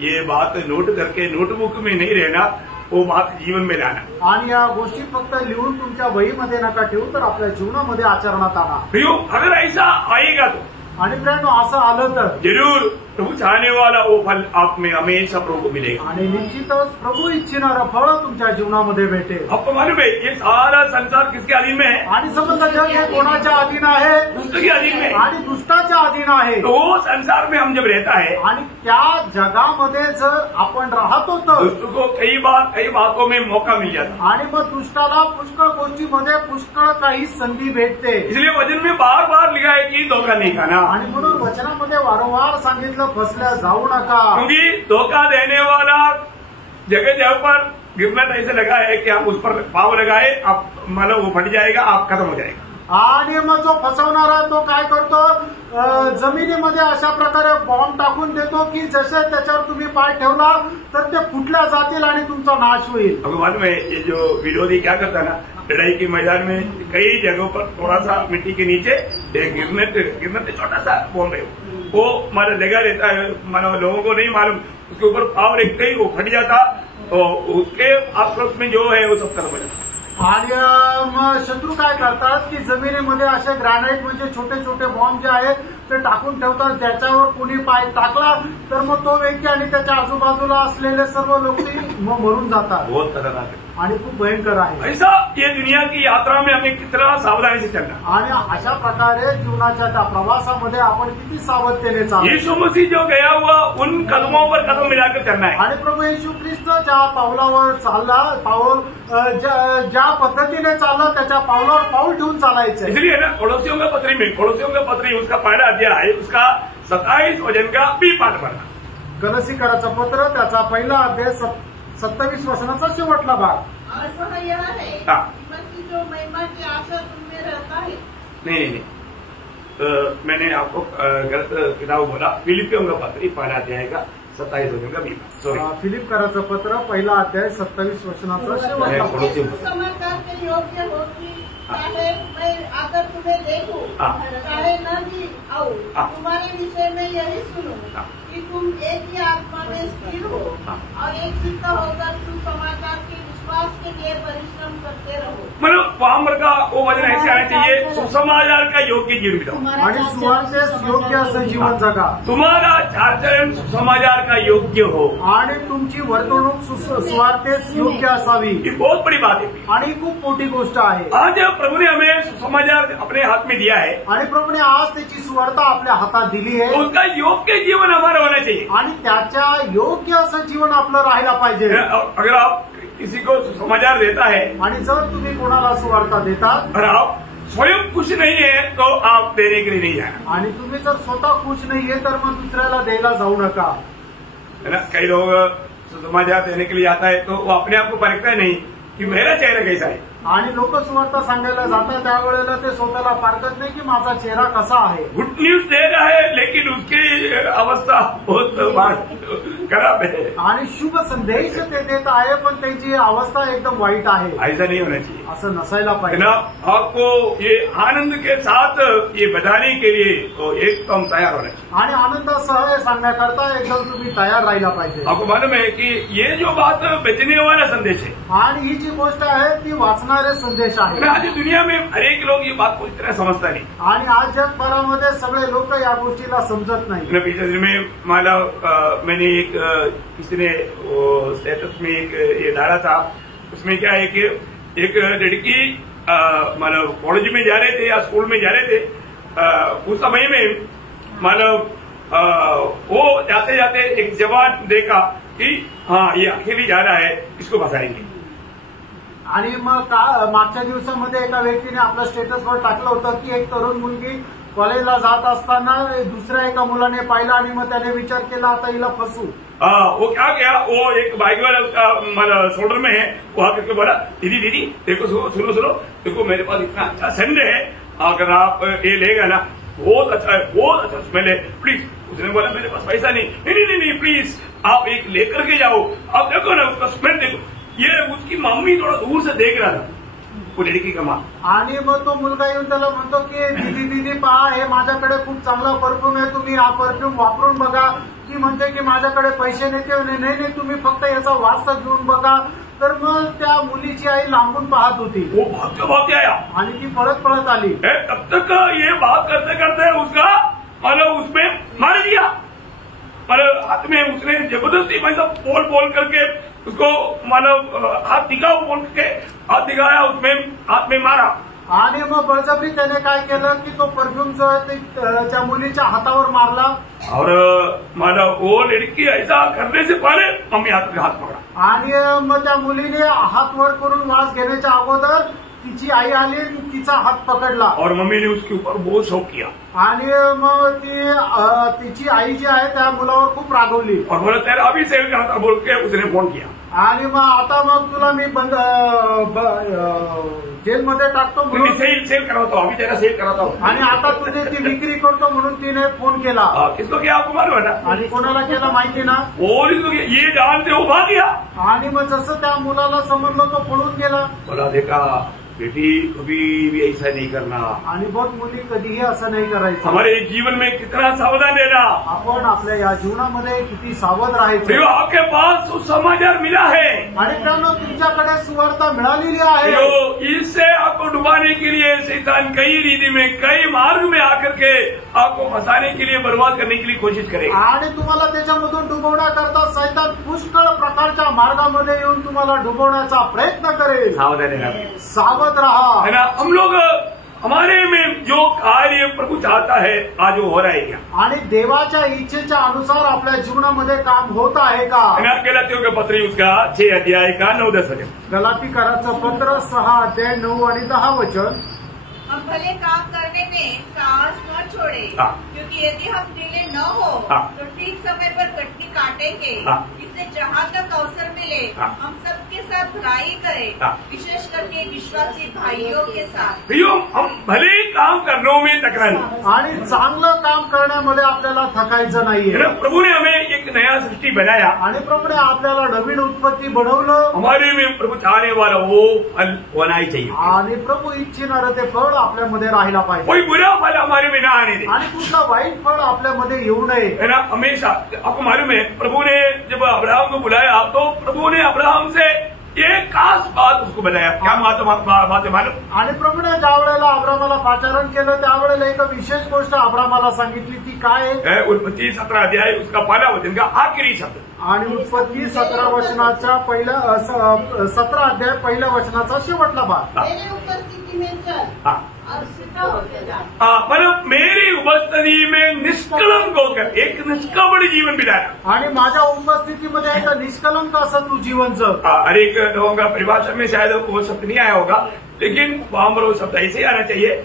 ये बात नोट करके नोटबुक में नहीं रहना, वो बात जीवन में लाना. आणि या गोष्टी फक्त लिहून तुमच्या वहीमध्ये नका ठेवू, तर आपल्या जीवनामध्ये आचरणात आणा. प्रियो, अगर ऐसा आएगा तो, आणि फ्रेंड असं आलं तर जरूर प्रभु चाहने वाला वो फल आप में हमेशा प्रभु को मिलेगा. आणि निश्चितच प्रभू इच्छिणारं फळ तुमच्या जीवनामध्ये भेटेल. आपको मालूम है ये सारा संसार किसके अधीन में है, आणि समजा जग हे कोणाच्या अधीन आहे, दुष्ट के अधीन में. आणि दुष्टाच्या अधीन आहे. तो वो संसार में हम जब रहता है, आणि त्या जगामध्ये जर आपण राहतो तर दुष्ट को कई बातों में मौका मिल जाता. आणि मग दुष्टाला पुष्कळ गोष्टीमध्ये पुष्कळ काही संधी भेटते. इसलिए वचन में बार बार लिखा है कि धोखा नहीं खाना. आणि म्हणून वचनामध्ये वारंवार सांगितलं फसल्या जाऊ नका. क्योंकि धोखा देने वाला जगह जगह पर गिरना ऐसे लगा है कि आप उस पर पाव लगाए, आप मतलब वो फट जाएगा, आप खत्म हो जाएगा. आणि मग जो फसवणारा तो काय करतो, जमिनीमध्ये अशा प्रकारे बॉम्ब टाकून देतो की जसे त्याच्यावर तुम्ही पाय ठेवला तर ते फुटल्या जातील आणि तुमचा नाश होईल. आपको मालूम है ये जो विरोधी क्या करता है ना, लड़ाई के मैदान में कई जगहों पर थोड़ा सा मिट्टी के नीचे गिरने छोटा सा बॉम्ब है, वो मतलब लगा रहता है, मतलब लोगों को नहीं मालूम, उसके ऊपर पावर एक कहीं वो फट जाता तो उसके आसपास में जो है वो सब खत्म हो जाता. आणि मग शत्रू काय करतात की जमिनीमध्ये असे ग्रॅनाइट म्हणजे छोटे छोटे बॉम्ब जे आहेत ते टाकून ठेवतात. ज्याच्यावर कोणी पाय टाकला तर मग तो व्यक्ती आणि त्याच्या आजूबाजूला असलेले सर्व लोक मग मरून जातात. बहुत खतरनाक है आणि खूप भयंकर आहे. ऐसा ये दुनिया की यात्रा में हमें कितना सावधानी से चलना. आणि अशा प्रकारे जीवनाच्या त्या प्रवासामध्ये आपण किती सावधतेने चालू. यीशु मसीह जो गया हुआ उन कदमों पर कदम मिलाकर चलना है. आणि प्रभू येशू ख्रिस्त ज्या पावलावर चालला, पाऊल ज्या पद्धतीने चालला त्याच्या पावलावर पाऊल ठेवून चालायचं. इसलिए ना पड़ोसियों का पत्री उसका पहला अध्याय उसका 27 वचन का भी पाठ पढ़ना. कलसीकराचं पत्र त्याचा पहिला अध्याय 27 वचनाचा शेवटला भाग. अर्थ यह है कि मसीह जो महिमा की आशा तुममें रहता है. नहीं, मैंने आपको गलत किताब बोला. फिलिपियों का पत्री पहला अध्याय का 27 वचन का 20 सॉरी फिलिपकराचं पत्र पहिला अध्याय 27 वचनाचा शेवटचा. सुसमाचार के योग्य हो कि चाहे मैं आकर तुम्हें देखूं, चाहे न भी आऊं, तुम्हारे विषय में यही सुनूं कि तुम एक ही आत्मा में स्थिर हो और एक चित्त होकर सुसमाचार के विश्वास के लिए परिश्रम करते रहो. मतलब पामर का वो वचन ऐसे आना चाहिए, सुसमाचार का योग्य जीवन बिताओ आणि सुवार्तेस योग्य असं जीवन जगा. तुम्हारा आचरण सुसमाचार का योग्य हो आणि तुमची वर्तणूक सुवार्तेस योग्य असावी. ये बहुत बड़ी बात है. आणि खूप मोठी गोष्ट आहे. आज प्रभु ने हमें सुसमाचार अपने हाथ में दिया है आणि प्रभूने आज त्याची सुवार्ता आपल्या हातात दिली आहे. उसका योग्य जीवन हमारा होना चाहिए आणि त्याच्या योग्य असं जीवन आपलं राहायला पाहिजे. अगर आप किसी को सुसमाचार देता है आणि जर तुम्ही कोणाला सुवार्ता देतात और आप स्वयं खुश नहीं है तो आप देने के लिए नहीं जाना. आणि तुम्ही जर स्वतः खुश नाहीये तर मग दुसऱ्याला द्यायला जाऊ नका. है ना. कई लोग सुसमाचार देने के लिए आता है तो वो अपने आप को परखता है नहीं कि मेरा चेहरा कैसा है. आणि लोक सुवार्ता सांगायला जातात त्यावेळेला ते स्वतःला पारखत नाही की माझा चेहरा कसा आहे. गुड न्यूज दे रहा है लेकिन उसकी अवस्था बहुत खराब है. आणि शुभ संदेश ते देत आहे पण त्याची अवस्था एकदम वाईट आहे. ऐसा नहीं होना चाहिए. असं नसायला है पाहिजे. ना. आपको ये आनंद के साथ ये बताने के लिए तो एकदम तैयार होना चाहिए. आणि आनंदासह हे सांगण्याकरता एकदम तुम्ही तयार राहिला पाहिजे. आपको मालूम है कि ये जो बात बेचने वाला संदेश है आणि ही जी गोष्ट आहे ती वाचणारे संदेश आहे. आज दुनिया में हर एक लोग ये बात पूरी तरह समझता नहीं. आणि आज जगभरामध्ये सगळे लोक या गोष्टीला समजत नाही. पिछले दिन में माला मैंने एक किसी ने स्टेटस में एक ये डाला था. उसमें क्या है कि एक लड़की मतलब कॉलेज में जा रहे थे या स्कूल में जा रहे थे. उस समय में मतलब वो जाते जाते एक जवान देखा कि हाँ ये अकेली जा रहा है, इसको फंसाएंगे. आणि मग मागच्या दिवसामध्ये एका व्यक्तीने आपल्या स्टेटसवर टाकलं होतं की एक तरुण मुलगी कॉलेजला जात असताना दुसऱ्या एका मुलाने पाहिलं आणि मग त्याने विचार केला आता हिला फसू. वो क्या किया, वो एक बाइक वाला उसका मतलब शोल्डर में है, वो आकर के बोला दीदी दीदी देखो सुनो देखो मेरे पास इतना अच्छा सेंड है, अगर आप ये लेगा ना बहुत अच्छा स्मेल है प्लीज. उसने बोला मेरे पास पैसा नहीं प्लीज आप एक लेकर के जाओ. आप देखो ना उसका स्मेल देखो. ये उसकी मम्मी थोड़ा दूर से देख रहा था वो लड़की का माँ. आणि मग तो मुलगा येऊन त्याला म्हणतो की दीदी पहा हे माझ्याकडे खूप चांगला परफ्यूम आहे, तुम्ही हा परफ्यूम वापरून बघा. ती म्हणते की माझ्याकडे पैसे नाही तुम्ही फक्त याचा वास घेऊन बघा. तर मग त्या मुलीची आई लांबून पाहत होती. वो भागते आया आणि ती पळत आली. तब तक ये बात करते करते उसका मतलब उसमें मार दिया. पर हाथ में उसने जबरदस्ती भाई साहब बोल करके उसको मतलब हाथ दिखाओ बोल के हाथ दिखाया, उसमें हाथ में मारा. आणि मग बळजबरी त्याने काय केलं की तो परफ्यूम जो आहे ते त्या मुलीच्या हातावर मारला. और मतलब वो लड़की ऐसा करने से पहले मम्मी हाथ पकड़ा. आणि मग त्या मुलीने हात वर करून वास घेण्याच्या अगोदर तिची आई आली तिचा हात पकडला. और मम्मी ने उसके ऊपर बहुत शौक किया. आणि मग तिची आई जी आहे त्या मुलावर खूप रागवली. और बोला तेरा अभी सेल करा था बोल के उसने फोन किया. आणि मग आता मग तुला मी जेलमध्ये टाकतो म्हणून सेल कराता हूँ, अभी तेरा सेल कराता हूँ. आणि आता तुझी ती विक्री करतो म्हणून तिने फोन केला. किसको क्या आपको मालूम है ना. आणि कोणाला केला माहिती ना. पुलिस को ये जानते हो भाग गया. आणि मग जसं त्या मुलाला समजलं तो पळून गेला. बोला देखा बेटी कभी भी ऐसा नहीं करना. आणि बहुत मुली कधीही असं नाही करायचं. हमारे जीवन में कितना सावधान रहना. आपण आपल्या या जीवनामध्ये किती सावध राहायचं. आपके पास सुसमाचार मिला है आणि त्यानं तुमच्याकडे सुवार्ता मिळालेली आहे. इससे आपको डुबाने के लिए शैतान कई रीति में कई मार्ग में आकर के आपको फंसाने के लिए बर्बाद करने के लिए कोशिश करेगा. आणि तुम्हाला त्याच्यामधून डुबवण्याकरता शैतान पुष्कळ प्रकारच्या मार्गामध्ये येऊन तुम्हाला डुबवण्याचा प्रयत्न करेल. सावधान रहना. सावध रहा. है ना. हम लोग हमारे में जो कार्य प्रभु चाहता है आज वो हो रहा है क्या. आणि देवाच्या इच्छेच्या अनुसार आपल्या जीवनामध्ये काम होत आहे का. गलातियों के पत्र उसका 6 अध्याय का 9-10 वचन. गलातीकराचं पत्र 6 अध्याय 9 आणि 10 वचन. हम भले काम करने में साहस न छोड़े, क्योंकि यदि हम ढीले न हो तो ठीक समय पर कटनी काटेंगे. इससे जहाँ तक अवसर मिले हम सबके साथ भलाई करे, विशेष करके विश्वासी भाइयों के साथ। प्रियो, हम भले काम करने में तकरार आणि चांगलं काम करण्यामध्ये आपल्याला थकायचं नाहीये। प्रभु ने हमें एक नया सृष्टि बनाया आणि प्रभूने आपल्याला नवीन उत्पत्ती बनवलं। हमारे में प्रभु चाहने वाला वो फल होना ही चाहिए आणि प्रभू इच्छिणार ते फळ आपल्यामध्ये राहायला पाहिजे। कोई बुरा फल हमारे में ना आने दे आणि कुठला वाईट फळ आपल्यामध्ये येऊ नये। है ना। हमेशा आपको मालूम है प्रभु ने जब अब्राहम को बुलाया तो प्रभु ने अब्राहम से एक खास बात उसको बताया। क्या बात है मालूम? आणि प्रभूने ज्या वेळेला अब्रामाला पाचारण केलं त्यावेळेला एक विशेष गोष्ट अब्रामाला सांगितली ती काय आहे? उत्पत्ति 17 अध्याय उसका पहला वचन का आखिरी शब्द। आणि उत्पत्ती 17 वचनाच्या पहिल्या 17 अध्याय पहिल्या वचनाचा शेवटला भाग। मेरी उपस्थिति में चल और सिद्ध होते जा। मतलब मेरी उपस्थिति में निष्कलंक होकर एक निष्कपट जीवन बिताया। आणि माझ्या उपस्थितीमध्ये एक निष्कलंक असं तू जीवन जग। हर एक लोगों का परिभाषा में शायद वो शब्द नहीं आया होगा, लेकिन वहां पर वो शब्द ऐसे ही आना चाहिए।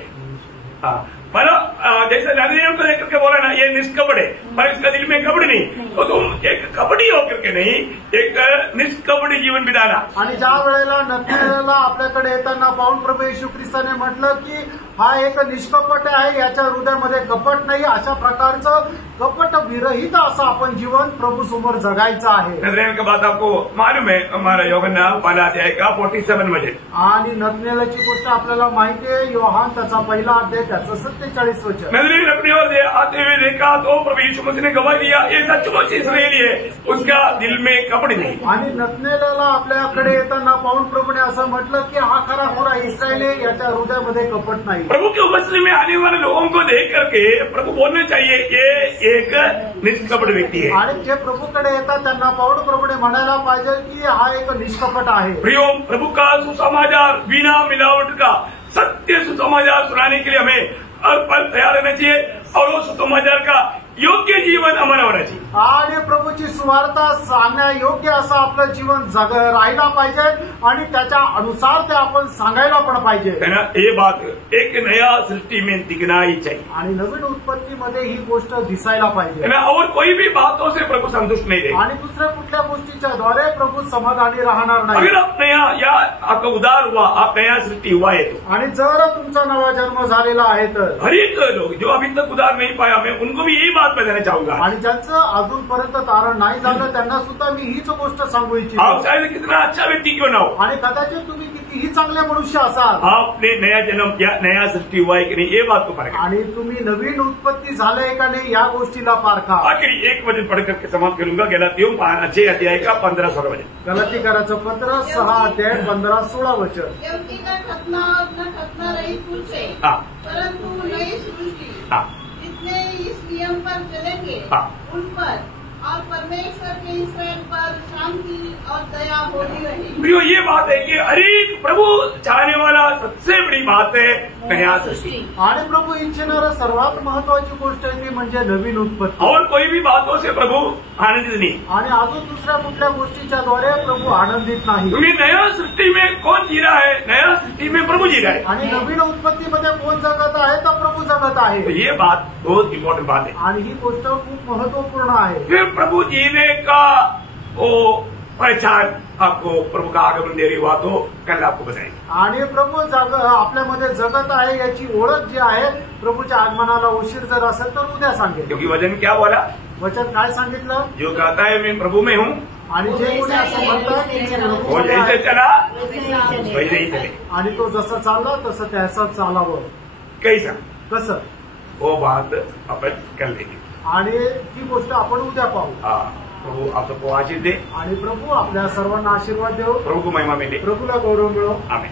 मतलब जैसे नाज़रीन को लेकर के बोला ना ये निष्कपट है, पर इसका दिल में कपट नहीं, तो तुम एक कपटी होकर के नहीं एक निष्कपटी जीवन बिताना। आणि ज्या वेळेला नथानेलला आपल्याकडे येताना पाहून प्रभू येशू ख्रिस्ताने म्हटलं की हा एक निष्कपट आहे, याच्या हृदयामध्ये कपट नाही, अशा प्रकारचं कपट विरहित असं आपण जीवन प्रभू समोर जगायचं आहे। नाज़रीन का बात आपको मालूम है, हमारा यूहन्ना पहला अध्याय का 47 वचन। आणि नथानेलची गोष्ट आपल्याला माहिती आहे, योहान त्याचा पहिला अध्याय त्याचं 47 वचन। नाज़रीन अपनी ओर से आते हुए देखा तो प्रभु यीशु मसीह ने गवाही दिया ये सचमुच इस्राएली है, उसका दिल में कपट नहीं। आणि नथानेलला आपल्याकडे येताना पाहून प्रभूने असं म्हटलं की हा खरा खुरा इस्रायल आहे, याच्या हृदयामध्ये कपट नाही। प्रभु की उपस्थिति में आने वाले लोगों को देख करके प्रभु बोलना चाहिए ये एक निष्कपट व्यक्ति है। आणि जे प्रभूकडे येतात त्यांना पाहून प्रभूने म्हणायला पाहिजे की हा एक निष्कपट आहे। प्रियो, प्रभु का सुसमाचार बिना मिलावट का सत्य सुसमाचार सुनाने के लिए हमें हर पल तैयार रहना चाहिए और वो सुसमाचार का योग्य जीवन हमारा होना चाहिए। आणि प्रभूची सुवार्ता सांगण्या योग्य असं आपलं जीवन राहायला पाहिजे आणि त्याच्या अनुसार ते आपण सांगायला पण पाहिजे। है ना। ये बात एक नया सृष्टि में दिखना ही चाहिए आणि नवीन उत्पत्तीमध्ये ही गोष्ट दिसायला पाहिजे। है ना। और कोई भी बातों से प्रभु संतुष्ट नहीं रहे। आणि दुसऱ्या कुठल्या गोष्टीच्या द्वारे प्रभू समाधानी राहणार नाही। अगर आप नया या आपका उदार हुआ, आप नया सृष्टि हुआ है तो, आणि जर तुमचा नवा जन्म झालेला आहे तर हर एक लोग जो अभी तक उदार नहीं पाया, मैं उनको भी यही बात बताना चाहूंगा। आणि ज्यांचं अजूनपर्यंत तारण नाही झालं त्यांना सुद्धा मी हीच गोष्ट सांगू इच्छितो। आप चाहे कितना अच्छा व्यक्ति क्यों ना हो, आणि कदाचित तुम्ही कितीही चांगले मनुष्य असाल, आपने नया जन्म या नया सृष्टि हुआ है कि नहीं ये बात को परखें। आणि तुम्ही नवीन उत्पत्ती झालंय का नाही या गोष्टीला पारखा। आखिरी एक वचन पढ़ करके समाप्त करूंगा, गलातियों 6 अध्याय का 15-16 वचन। गलातीकराचं पत्र 6 अध्याय 15-16 वचन। क्योंकि न खतना और न खतना रहित पुरुष है, परंतु नई सृष्टि जितने इस नियम पर चलेंगे उन पर और परमेश्वर के ईश्वर पर शांति और दया होती रहेगी। प्रियो, ये बात है कि हर एक प्रभु चाहने वाला सबसे बड़ी बात है नया सृष्टि। आणि प्रभू इच्छिणारा सर्वात महत्वाची गोष्ट आहे ती म्हणजे नवीन उत्पत्ती। और कोई भी बातों से प्रभु आनंदित नहीं। आणि अजून दुसऱ्या कुठल्या गोष्टीच्या द्वारे प्रभू आनंदित नाही। तुम्ही नया सृष्टि में कौन जी रहा है? नया सृष्टि में प्रभु जी रहा है। आणि नवीन उत्पत्तीमध्ये कोण जगत आहे तर प्रभू जगत आहे। तो ये बात बहुत इम्पोर्टेंट बात है आणि ही गोष्ट खूप महत्वपूर्ण आहे। फिर प्रभु जीने का वो पहचान आपको प्रभु का आगमन देरी हुआ तो कल आपको बताएंगे। आणि प्रभू आपल्यामध्ये जगत आहे याची ओळख जी आहे प्रभूच्या आगमनाला उशीर जर असेल तर उद्या सांगेल। क्योंकि वचन क्या बोला? वचन काय सांगितलं? जो कहता है मैं प्रभु में हूँ आणि जे कोणी असं म्हणतात की मी वो प्रभूमध्ये जैसे आहे, चला वैसे ही चले। आणि तो जसं चालला तसं त्याचं चालावं। कैसा? कसं? वो बात अपन कर लेंगे। आणि ही गोष्ट आपण उद्या पाहू। प्रभु आप सबको आशीष दे। आणि प्रभू आपल्या सर्वांना आशीर्वाद देव। प्रभु को महिमा मिले। प्रभूला गौरव मिळो। आमेन।